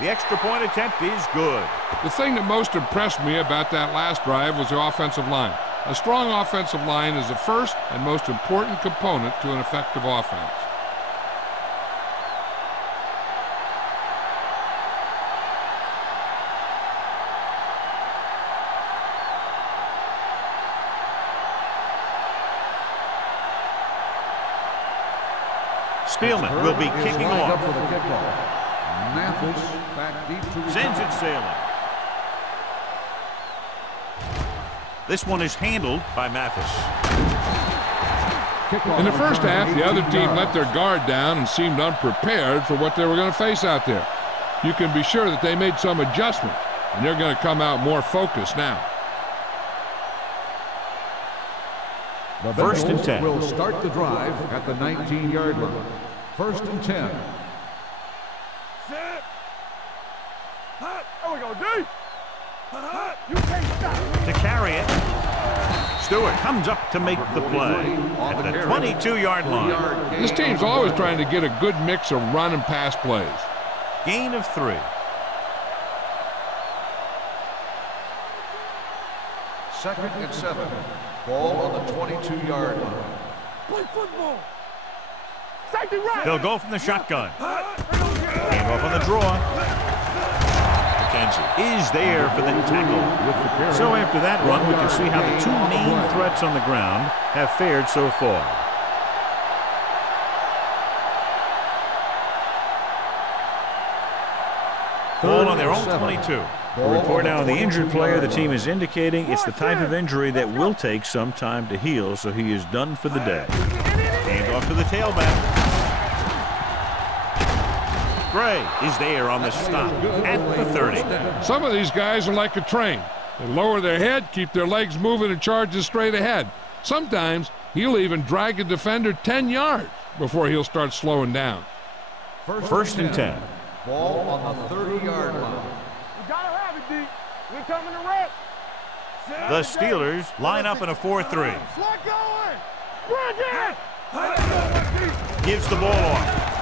The extra point attempt is good. The thing that most impressed me about that last drive was the offensive line. A strong offensive line is the first and most important component to an effective offense. Spielman will be kicking off. For the kickoff. Mathis back deep to Sends it sailing. This one is handled by Mathis. In the first half, the other team let their guard down and seemed unprepared for what they were going to face out there. You can be sure that they made some adjustments, and they're going to come out more focused now. The First and Bengals 10. will start the drive at the 19-yard line. First and 10. D. You can't stop. To carry it. Stewart comes up to make the play at the 22-yard line. This team's always trying to get a good mix of run and pass plays. Gain of 3. Second and 7. Ball on the 22-yard line. Play football. Safety right. They'll go from the shotgun. Hand off on the draw. McKenzie is there for the tackle. So after that run, we can see how the two main threats on the ground have fared so far. Ball on their own 22. A report now on the injured player. The team is indicating it's the type of injury that will take some time to heal, so he is done for the day. Hand off to the tailback. Gray is there on the stop at the 30. Some of these guys are like a train. They lower their head, keep their legs moving, and charge straight ahead. Sometimes he'll even drag a defender 10 yards before he'll start slowing down. First and 10. Ball on the 30-yard line. You gotta have it, D. We're coming to wreck. The Steelers line up in a 4-3. Slot going. Bring it. Gives the ball off.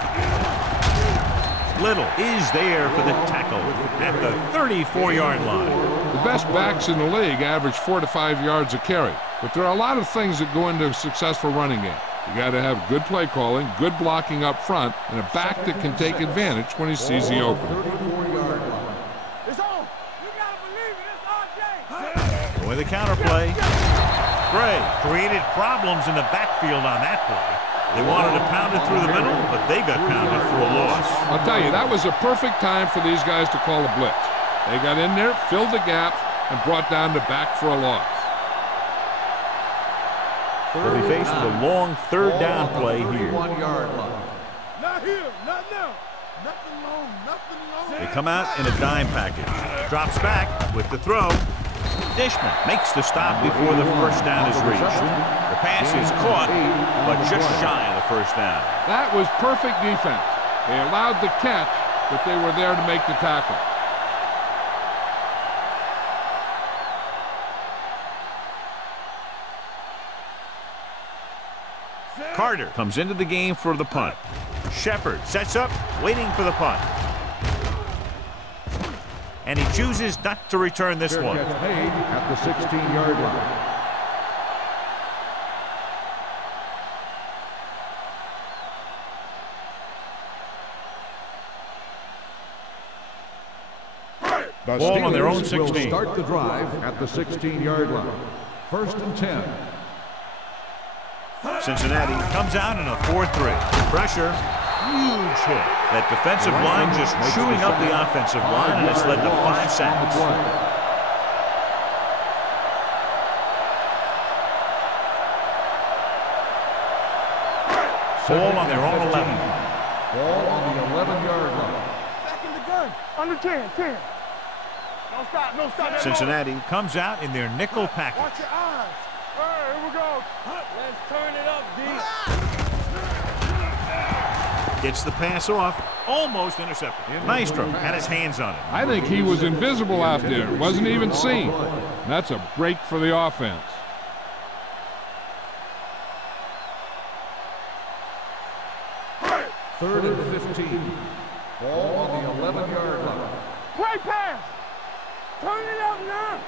Little is there for the tackle at the 34-yard line. The best backs in the league average 4 to 5 yards a carry, but there are a lot of things that go into a successful running game. You got to have good play calling, good blocking up front, and a back that can take advantage when he sees the opening. It's on. You gotta believe it. It's RJ. With a counterplay. Gray created problems in the backfield on that play. They wanted to pound it through the middle, but they got pounded for a loss. I'll tell you, that was a perfect time for these guys to call a blitz. They got in there, filled the gaps, and brought down the back for a loss. They'll be faced with a long third down play here. Not here. Not now. Nothing long. Nothing long. They come out in a dime package. Drops back with the throw. Dishman makes the stop before the first down is reached. The pass is caught, but just shy of the first down. That was perfect defense. They allowed the catch, but they were there to make the tackle. Carter comes into the game for the punt. Shepard sets up, waiting for the punt. And he chooses not to return this one. Catch made at the 16-yard line. The Ball on their own Steelers will 16. start the drive at the 16-yard line. First and 10. Cincinnati comes out in a 4-3. Pressure, huge hit. That defensive line just chewing up the offensive line, and it's led to 5 sacks. Ball on their own 11. Ball on the 11-yard line. Back in the gun. Under 10. 10. Don't stop. Don't stop. Cincinnati comes out in their nickel Watch package. your eyes. All right, here we go. Let's turn it up, D. Gets the pass off. Almost intercepted. Maestro had his hands on it. I think he was invisible out there. Wasn't even seen. That's a break for the offense. Third and 15. Ball on the 11-yard line. Play pass. Turn it up now.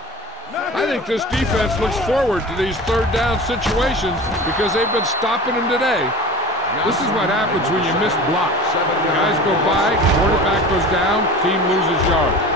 I think this defense looks forward to these third down situations because they've been stopping them today. This is what happens when you miss blocks. Guys go by, quarterback goes down, team loses yards.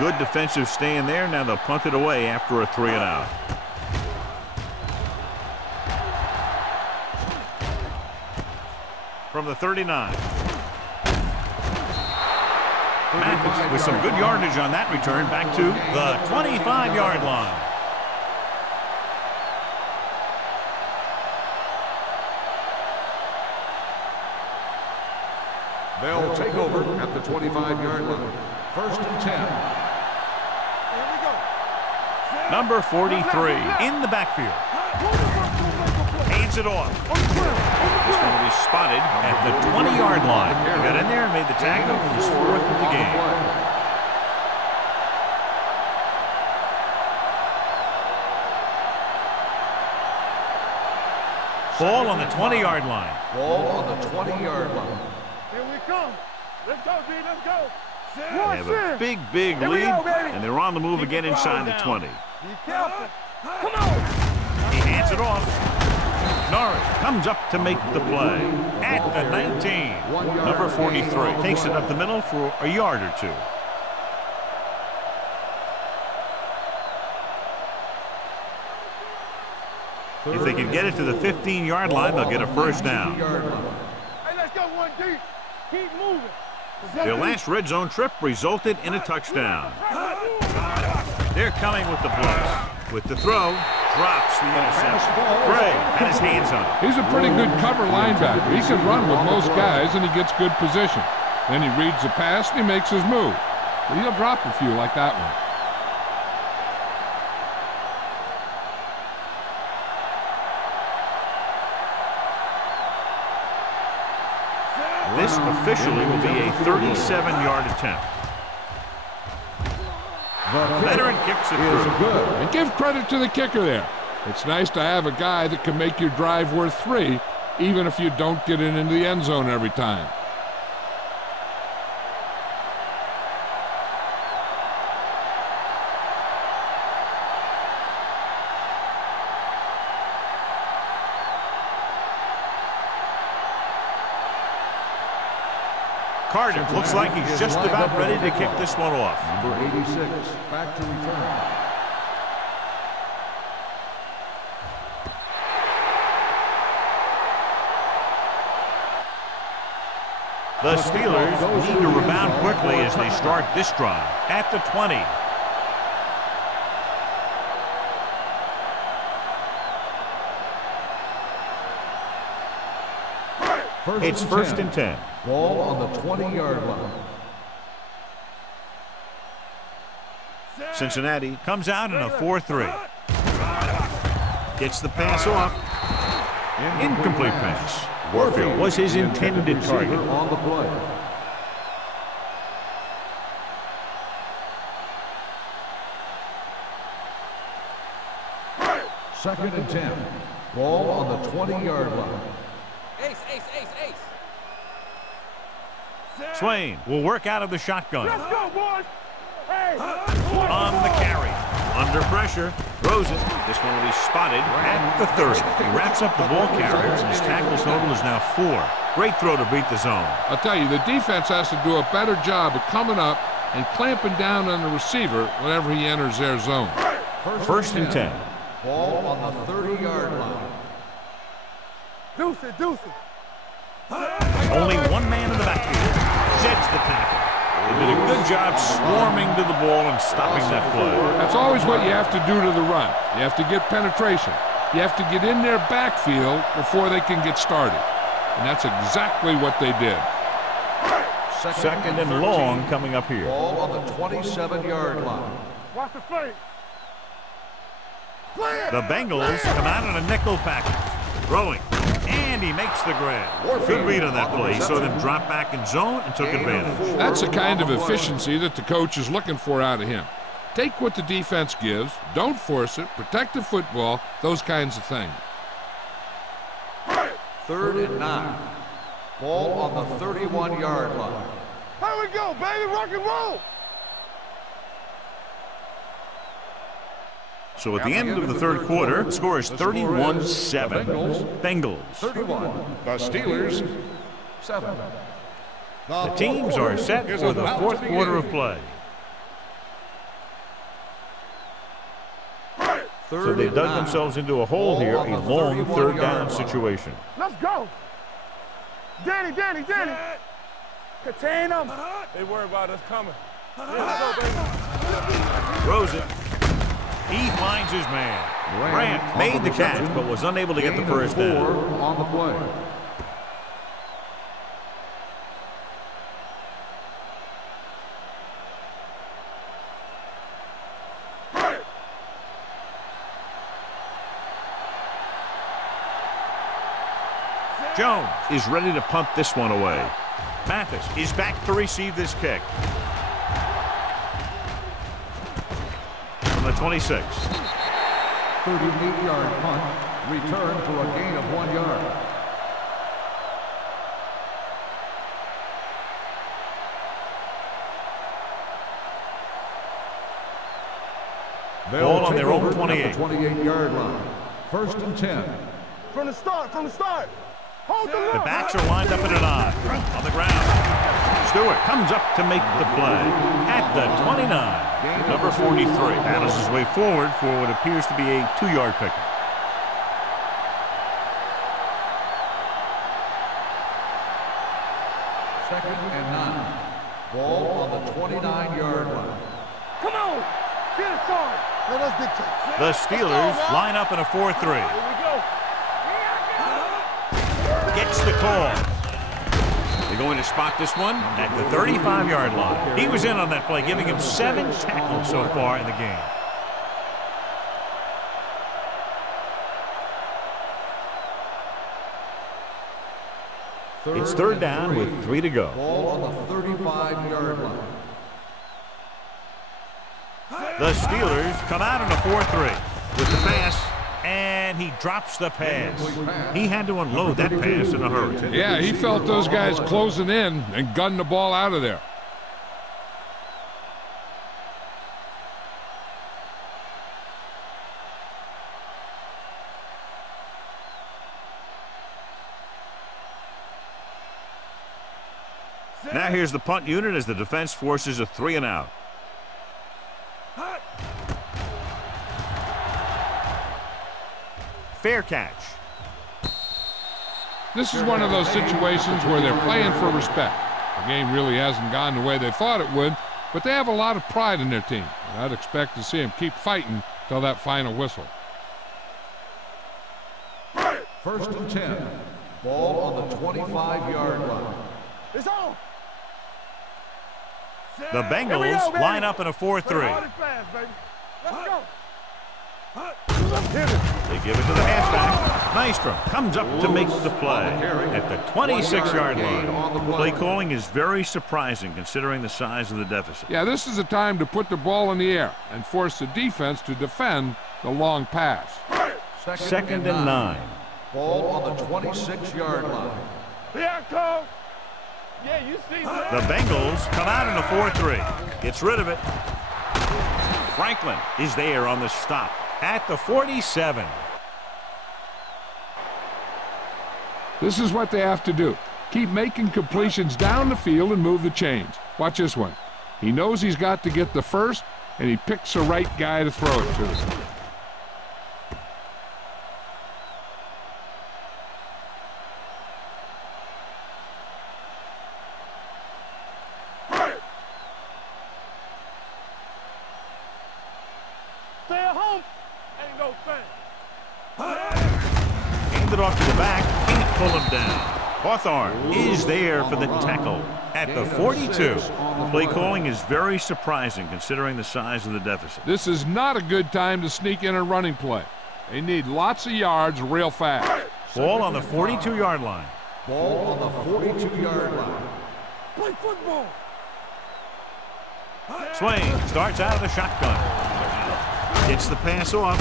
Good defensive stand there. Now they'll punt it away after a 3-and-out. From the 39. Mathis with some good yardage on that return back to the 25-yard line. They'll take over at the 25-yard line. 1st and 10. Here we go. Number 43 in the backfield. Hands it off. This one will be spotted at the 20-yard line. He got in there and made the tackle. He's 4th of the game. Ball on the 20-yard line. Ball on the 20-yard line. Here we come. Let's go, D. Let's go. They have a big, big lead, and they're on the move again inside the 20. Be careful. Come on. He hands it off. Norris comes up to make the play at the 19. Number 43 takes it up the middle for a yard or two. If they can get it to the 15-yard line, they'll get a first down. Hey, let's go, 1D. Keep moving. Their last red zone trip resulted in a touchdown. They're coming with the blitz. With the throw, drops the interception. Gray had his hands on it. He's a pretty good cover linebacker. He can run with most guys, and he gets good position. Then he reads the pass, and he makes his move. But he'll drop a few like that one. This officially will be a 37-yard attempt. The veteran kicks it through. And give credit to the kicker there. It's nice to have a guy that can make your drive worth 3, even if you don't get it into the end zone every time. Carter looks like he's just about ready to kick this one off. Number 86, back to return. The Steelers need to rebound quickly as they start this drive at the 20. It's 1st and 10. Ball on the 20-yard line. Cincinnati comes out in a 4-3. Gets the pass off. Incomplete pass. Warfield was his intended target. On the play. Second and 10. Ball on the 20-yard line. Ace, ace, ace, ace. Swain will work out of the shotgun. Let's go, boys. Hey. On the carry. Under pressure. Throws it. This one will be spotted at the 30. He wraps up the ball carriers, and his tackle total is now 4. Great throw to beat the zone. I'll tell you, the defense has to do a better job of coming up and clamping down on the receiver whenever he enters their zone. 1st and 10. Ball on the 30-yard line. Deuce it, deuce it. Only one man in the backfield. Sheds the tackle. They did a good job swarming to the ball and stopping that play. That's always what you have to do to the run. You have to get penetration. You have to get in their backfield before they can get started. And that's exactly what they did. Second and long coming up here. Ball on the 27-yard line. Watch the fake. The Bengals come out in a nickel package. Throwing. And he makes the grab. Good read on that play. He saw them drop back in zone and took advantage. That's the kind of efficiency that the coach is looking for out of him. Take what the defense gives, don't force it, protect the football, those kinds of things. 3rd and 9. Ball on the 31-yard line. Here we go, baby. Rock and roll. So at the end of the 3rd quarter, the score is 31-7. Bengals. 31. The Steelers. 7. The teams are set for the 4th quarter of play. So they dug themselves into a hole here, a long 3rd down situation. Let's go. Danny. Contain them. They worry about us coming. Let's go, baby. Throws it. He finds his man. Grant made the catch, but was unable to get the first down. On the play. Jones is ready to punt this one away. Mathis is back to receive this kick. From the 26. 38-yard punt. Return for a gain of 1 yard. Ball on their own 28. 28-yard line. 1st and 10. From the start, from the start. Hold the The backs are lined up in an I. On the ground. Stewart comes up to make the play. At the 29. Number 43 battles his way forward for what appears to be a 2-yard pickup. Second and 9. Ball on the 29-yard line. Come on. Get it started. Let us dictate. The Steelers line up in a 4-3. Here we go. Gets the call. They're going to spot this one at the 35-yard line. He was in on that play, giving him 7 tackles so far in the game. It's 3rd down with 3 to go. Ball on the 35-yard line. The Steelers come out in a 4-3 with the pass, and he drops the pass. He had to unload that pass in a hurry. Yeah, he felt those guys closing in and gunned the ball out of there. Now here's the punt unit as the defense forces a 3 and out. Fair catch. This is one of those situations where they're playing for respect. The game really hasn't gone the way they thought it would, but they have a lot of pride in their team. And I'd expect to see them keep fighting till that final whistle. 1st and 10. Ball on the 25-yard line. It's on. The Bengals line up in a 4-3. Let's go. They give it to the halfback. Nystrom comes up to make the play at the 26-yard line. Play calling is very surprising considering the size of the deficit. Yeah, this is a time to put the ball in the air and force the defense to defend the long pass. 2nd and 9. Ball on the 26-yard line. Here it comes. Yeah, you see that. The Bengals come out in a 4-3. Gets rid of it. Franklin is there on the stop at the 47. This is what they have to do. Keep making completions down the field and move the chains. Watch this one. He knows he's got to get the first, and he picks the right guy to throw it to. Stay at home. Ain't no thing. Handed off to the back. Can't pull him down. Hawthorne is there for the tackle at the 42. Play calling is very surprising considering the size of the deficit. This is not a good time to sneak in a running play. They need lots of yards real fast. Ball on the 42-yard line. Ball on the 42-yard line. Play football. Swain starts out of the shotgun. Gets the pass off.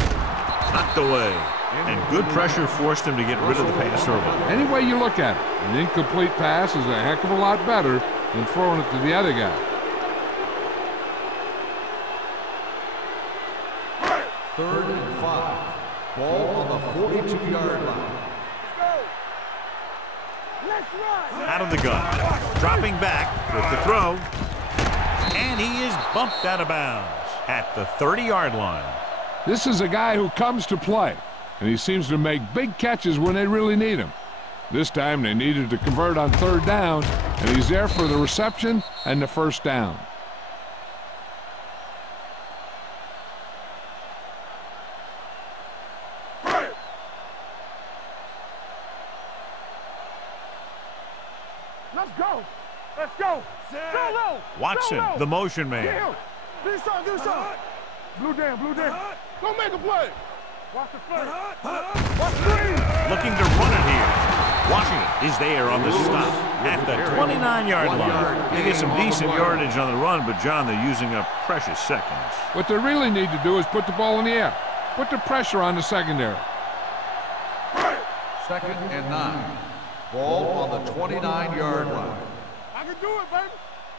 Knocked away. And good pressure forced him to get rid of the pass early. Any way you look at it, an incomplete pass is a heck of a lot better than throwing it to the other guy. 3rd and 5. Ball on the 42-yard line. Let's run. Out of the gun. Dropping back with the throw. And he is bumped out of bounds at the 30-yard line. This is a guy who comes to play, and he seems to make big catches when they really need him. This time they needed to convert on 3rd down, and he's there for the reception and the 1st down. Let's go. Let's go. Solo. Watson, Solo. the motion man. Get him. Do something. Do something. Blue down. Blue down. Go make a play. Watch the play. Watch screen. Looking to run it here. Washington is there on the stop at the 29-yard line. They get some decent yardage on the run, but, John, they're using up precious seconds. What they really need to do is put the ball in the air. Put the pressure on the secondary. 2nd and 9. Ball on the 29-yard line. I can do it, baby.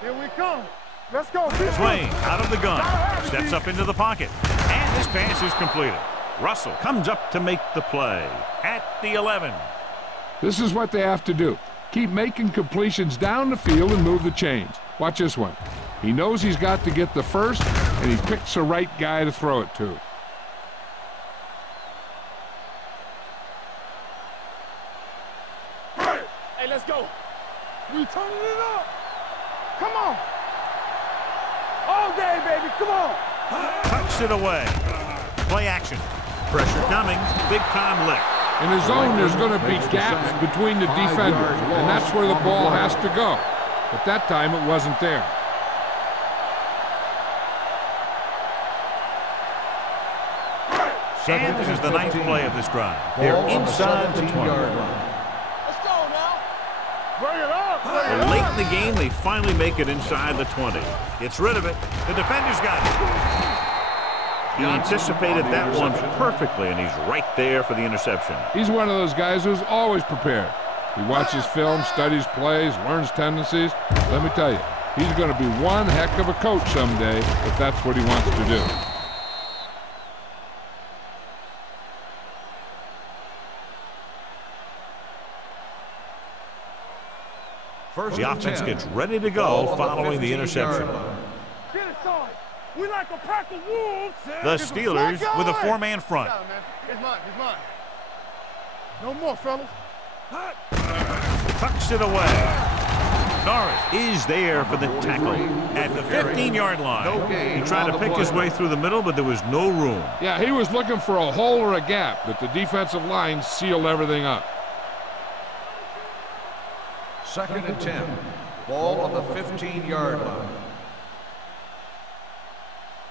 Here we come. Let's go. Swain out of the gun. Steps up into the pocket. And this pass is completed. Russell comes up to make the play at the 11. This is what they have to do. Keep making completions down the field and move the chains. Watch this one. He knows he's got to get the first, and he picks the right guy to throw it to. Hey, let's go. We turning it up. Come on. All day, baby. Come on. Tucks it away. Play action. Pressure coming. Big time lick. In the zone, there's going to be gaps between the defenders, and that's where the ball has to go. But that time it wasn't there. And this is the 9th play of this drive. They're inside the 20. Let's go now. Bring it up. But late in the game, they finally make it inside the 20. Gets rid of it. The defender's got it. He anticipated that one perfectly, and he's right there for the interception. He's one of those guys who's always prepared. He watches film, studies plays, learns tendencies. Let me tell you, he's going to be one heck of a coach someday if that's what he wants to do. The offense gets ready to go following the interception. Get it, son. We like a pack of wolves. The Steelers with a 4-man front. It's mine. It's mine. No more, fellas. Tucks it away. Norris is there for the tackle at the 15-yard line. He tried to pick his way through the middle, but there was no room. Yeah, he was looking for a hole or a gap, but the defensive line sealed everything up. 2nd and 10. Ball on the 15-yard line.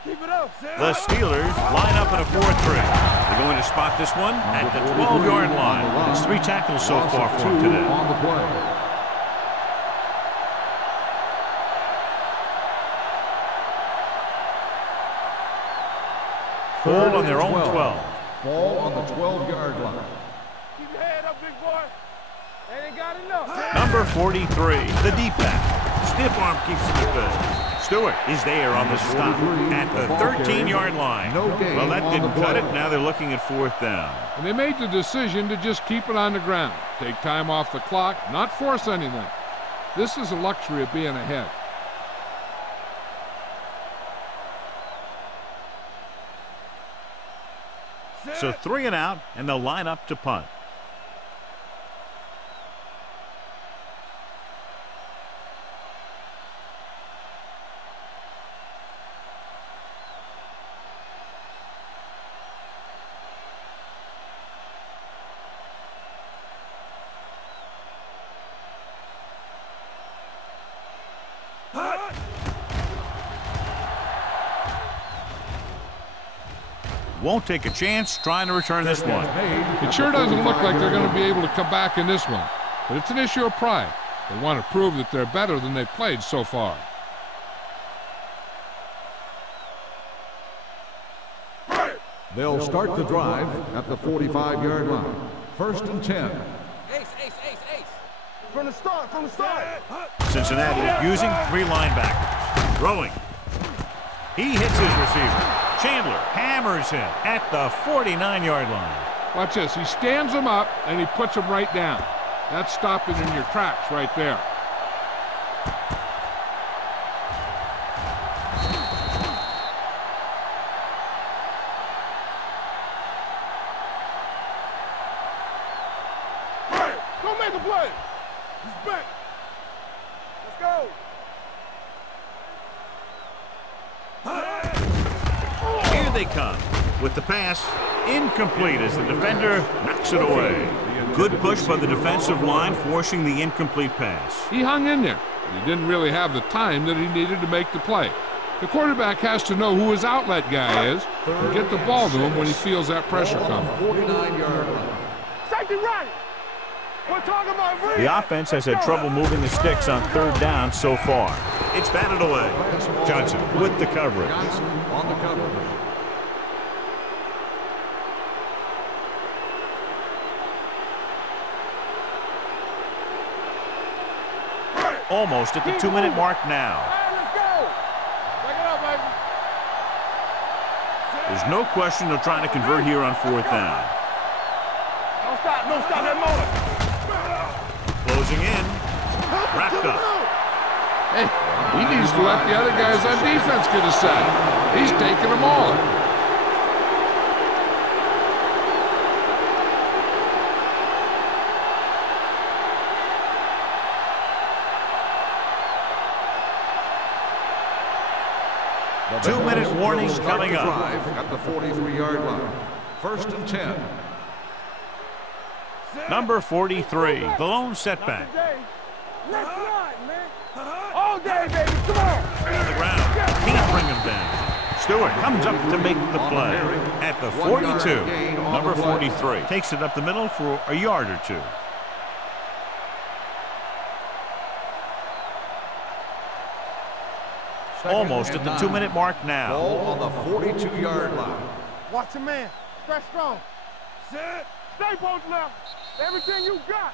Keep it up, Sam. The Steelers line up in a 4-3. They're going to spot this one at the 12-yard line. It's 3 tackles so far for him today. On the play. Ball on their own 12. Ball on the 12-yard line. Keep your head up, big boy. They ain't got enough. Number 43, the deep back. Stiff arm keeps him at bay. Stewart is there on the stop at the 13-yard line. Well, that didn't cut it. Now they're looking at 4th down. And they made the decision to just keep it on the ground. Take time off the clock, not force anything. This is a luxury of being ahead. So 3 and out, and they'll line up to punt. Won't take a chance trying to return this one. It sure doesn't look like they're going to be able to come back in this one, but it's an issue of pride. They want to prove that they're better than they've played so far. They'll start the drive at the 45-yard line. 1st and 10. Ace, ace, ace, ace. From the start, from the start. Cincinnati using 3 linebackers. Throwing. He hits his receiver. Chandler hammers him at the 49-yard line. Watch this. He stands him up, and he puts him right down. That's stopping in your tracks right there. Go make a play. He's back. Let's go. Here they come with the pass incomplete as the defender knocks it away. Good push by the defensive line, forcing the incomplete pass. He hung in there. He didn't really have the time that he needed to make the play. The quarterback has to know who his outlet guy is and get the ball to him when he feels that pressure coming. 49-yard line. Safety right. We're talking about read. The offense has had trouble moving the sticks on third down so far. It's batted away. Johnson with the coverage. Johnson on the coverage. Almost at the 2-minute mark now. Let's go. Break it up, baby. There's no question they're trying to convert here on fourth down. Don't stop that motor. Closing in. Wrapped up. Hey, he needs to let the other guys on defense get a sack. He's taking them all. The 2-minute Bengals warning will start coming the up. drive at the 43-yard line. 1st and 10. Number 43, the lone setback. Let's ride, man. All day, baby. Come on. On the ground. Can't bring him down. Stewart comes up to make the play. At the 42, number 43 takes it up the middle for a yard or two. Almost at the 2-minute mark now. Ball on the 42-yard line. Watch your man. Stretch strong. Sit. Stay both left. Everything you got.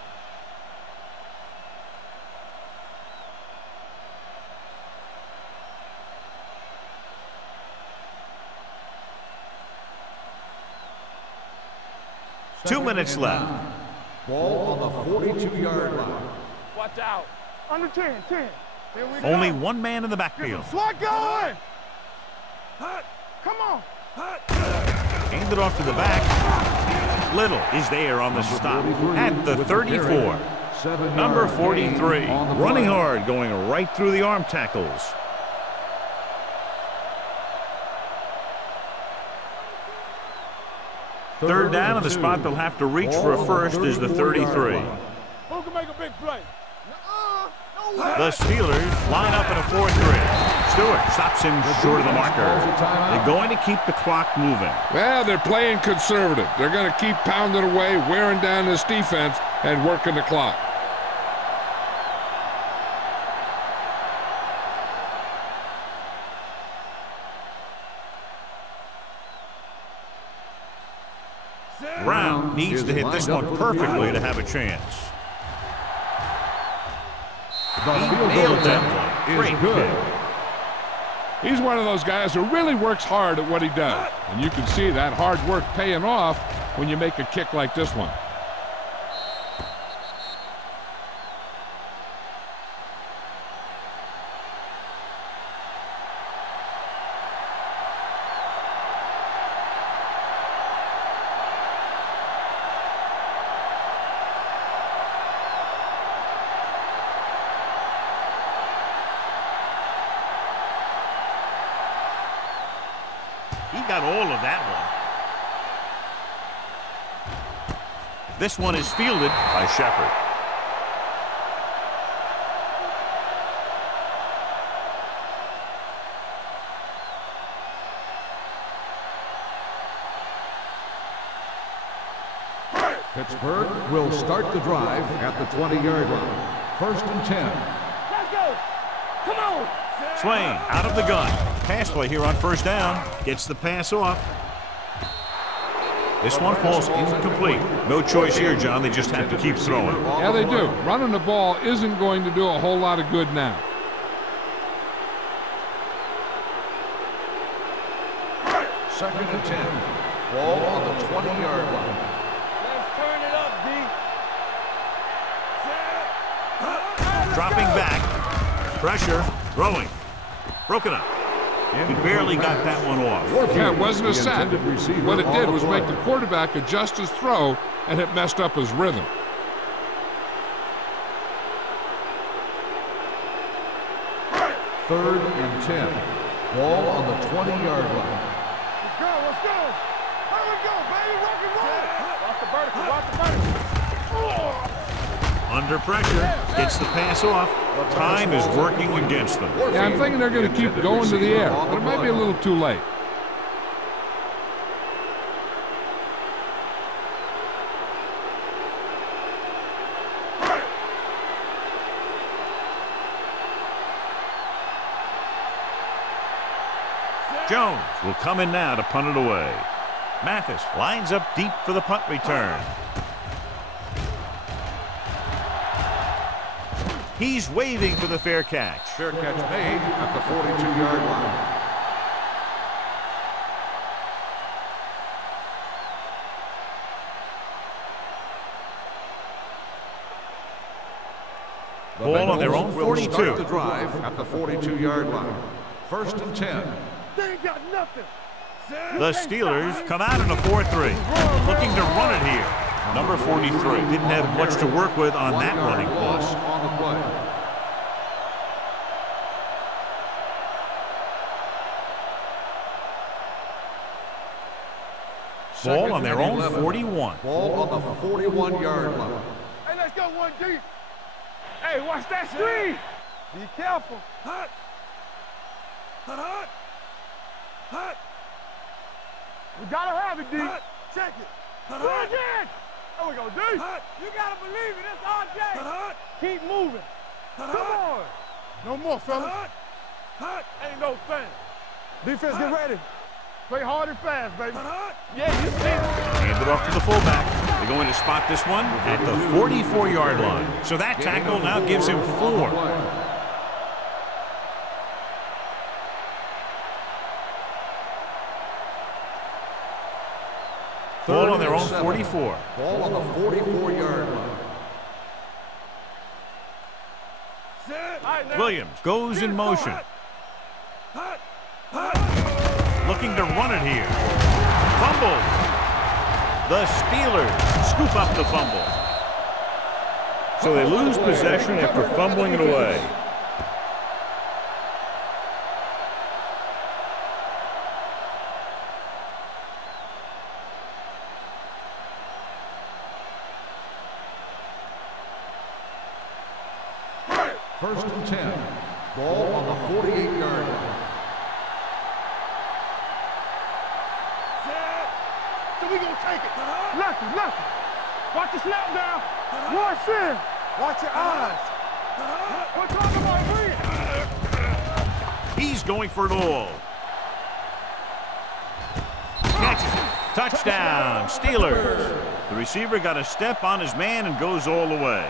Two minutes left. Ball on the 42-yard line. Watch out. Under 10. Here we go. Only one man in the backfield. Swat going. Come on. Hand it off to the back. Little is there on the stop at the 34. Number 43, running hard, going right through the arm tackles. Third down, and the spot they'll have to reach for a first is the 33. Who can make a big play? The Steelers line up in a 4-3. Stewart stops him short of the marker. They're going to keep the clock moving. Well, they're playing conservative. They're going to keep pounding away, wearing down this defense, and working the clock. Brown needs to hit this one perfectly to have a chance. He nailed that one. Great kick. He's one of those guys who really works hard at what he does. And you can see that hard work paying off when you make a kick like this one. He got all of that one. This one is fielded by Shepard. Pittsburgh will start the drive at the 20-yard line. 1st and 10. Let's go. Come on. Swain out of the gun. Pass play here on first down. Gets the pass off. This one falls incomplete. No choice here, John. They just have to keep throwing. Yeah, they do. Running the ball isn't going to do a whole lot of good now. Second and 10. Ball on the 20-yard line. Let's turn it up, D. Dropping back. Pressure. Throwing. Broken up. He barely got that one off. Yeah, it wasn't a sack. What it did was make the quarterback adjust his throw, and it messed up his rhythm. Third and 10. Ball on the 20-yard line. Let's go. Here we go, baby. Rock and roll. Watch the vertical. Under pressure. Gets the pass off. Time is working against them. Yeah, I'm thinking they're going to keep going to the air, but it might be a little too late. Jones will come in now to punt it away. Mathis lines up deep for the punt return. He's waving for the fair catch. Fair catch made at the 42-yard line. Ball on their own 42. Start the drive at the 42-yard line. 1st and 10. They ain't got nothing. The Steelers come out in a 4-3, looking to run it here. Number 43 didn't have much to work with on that running Loss play. on the play. Ball on their own 41. Ball on the 41-yard line. Hey, let's go 1 deep. Hey, watch that screen. Be careful. Hut. Hut, hut. Hut. We gotta have it, D. Hut. Check it. Hut, hut. Again. There we go, D. Hut. You gotta believe it. It's RJ. Hut, hut. Keep moving. Hut, come on. No more, fellas. Hut. Hut. Ain't no thing. Defense, get ready. Play hard and fast, baby. Yeah, you see it. Hand it off to the fullback. They're going to spot this one at the 44-yard line. So that tackle now gives him 4. Ball on their own 44. Ball on the 44-yard line. Williams goes in motion. Looking to run it here. Fumble. The Steelers scoop up the fumble. So they lose possession after fumbling it away. First and 10. Ball on the 48-yard line. So we gonna take it. Lefty, lefty. Watch the snap down. Watch in. Watch your eyes. We're talking about breathing. He's going for it all. Catches it. Touchdown, Steelers. The receiver got a step on his man and goes all the way.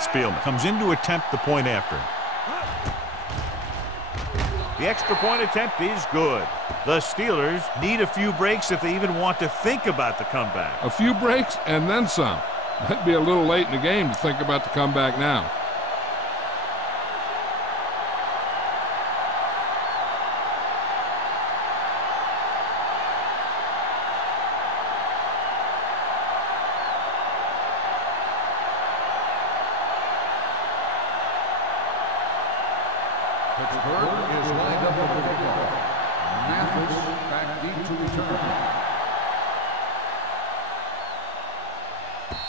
Spielman comes in to attempt the point after. The extra point attempt is good. The Steelers need a few breaks if they even want to think about the comeback. A few breaks and then some. Might be a little late in the game to think about the comeback now. Pittsburgh is lined up for the kickoff. Mathis back deep to return.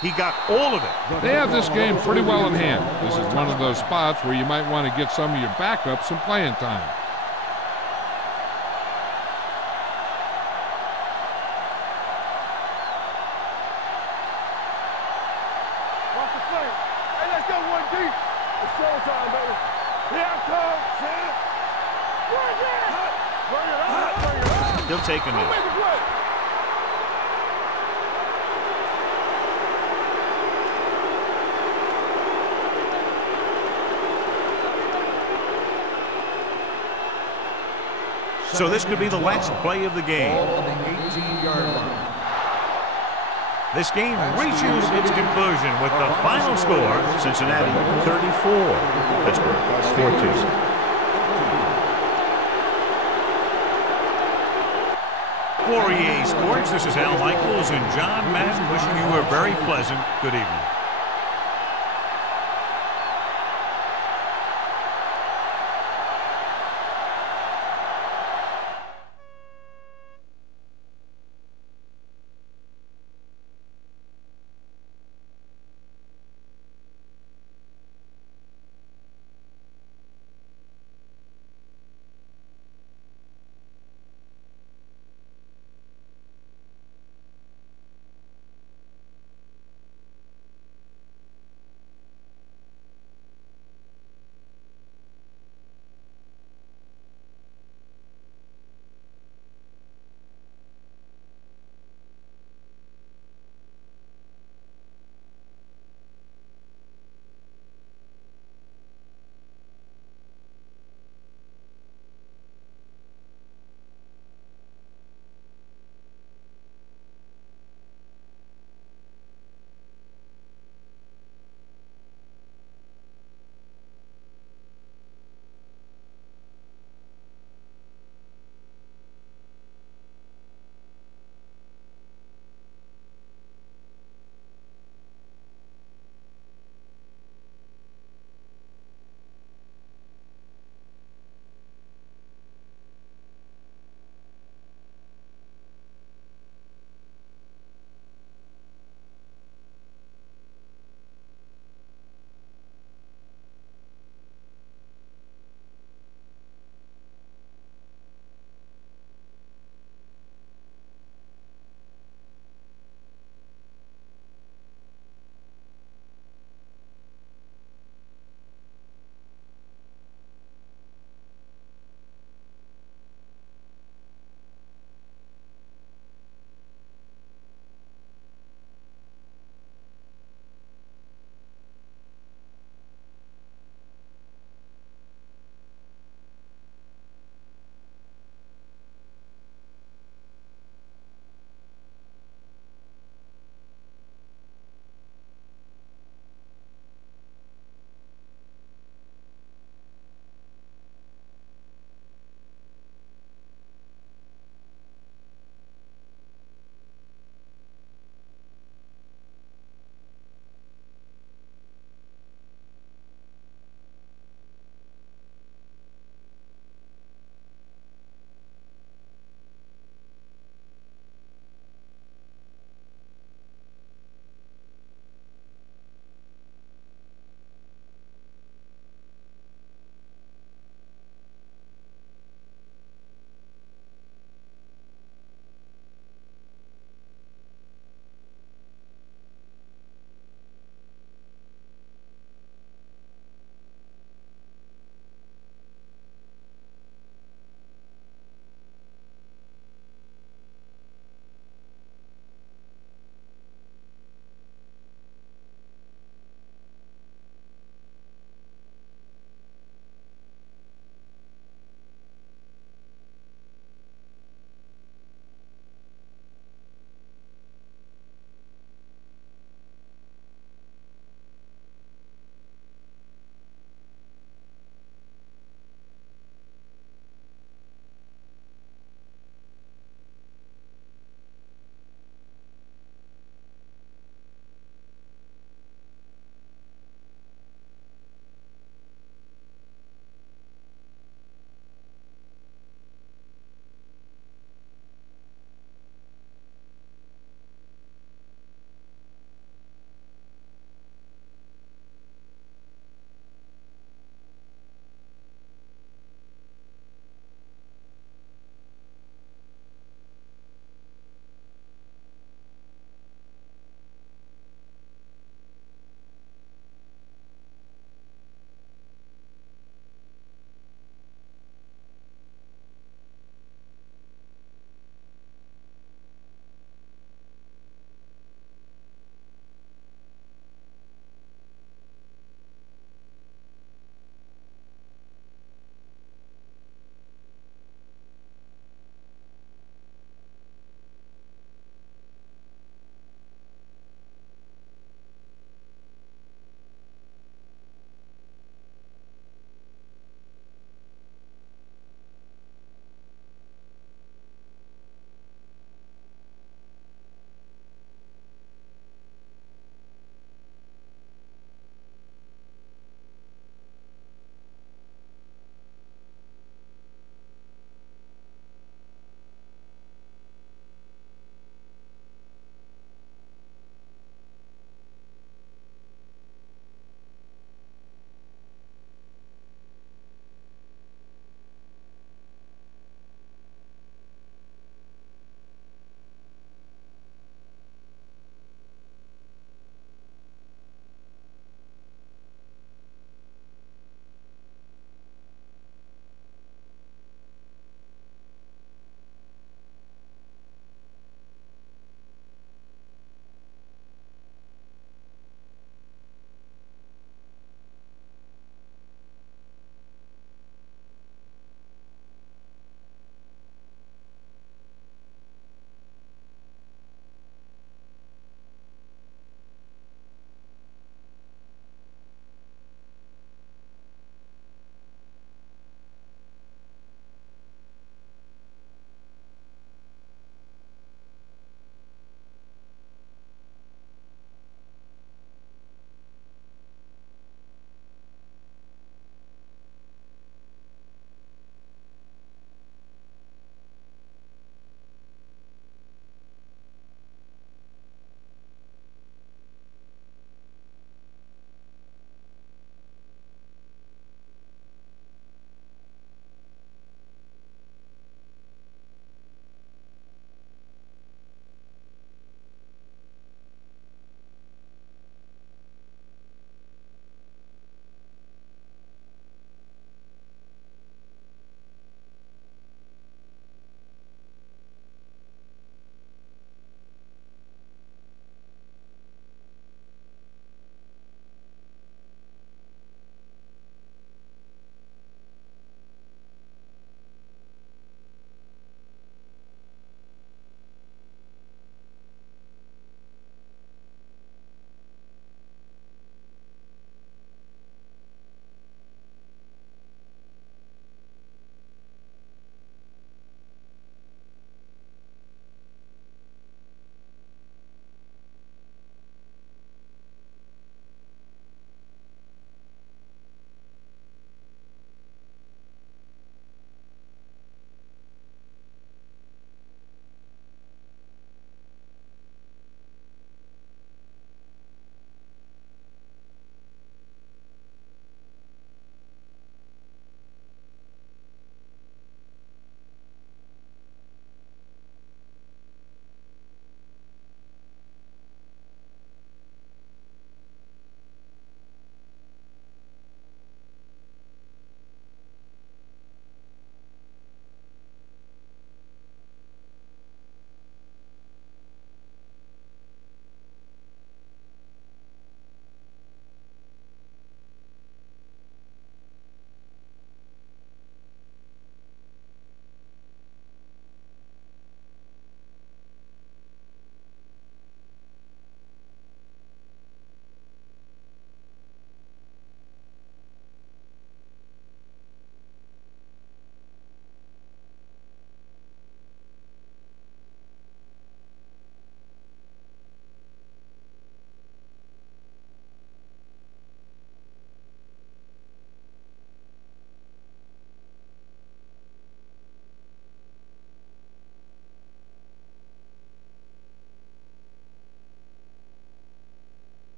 He got all of it. They have this game pretty well in hand. This is one of those spots where you might want to get some of your backups some playing time. Watch the play. Hey, let's go 1 deep. It's showtime, baby. Here I come, Sam. Bring it up. Bring it up. Bring it up. He'll take a Make knee. a play. So this could be the last play of the game. Ball on the 18-yard line. This game reaches its conclusion with the final score, Cincinnati 34, Pittsburgh 14. For EA Sports, this is Al Michaels and John Madden wishing you a very pleasant good evening.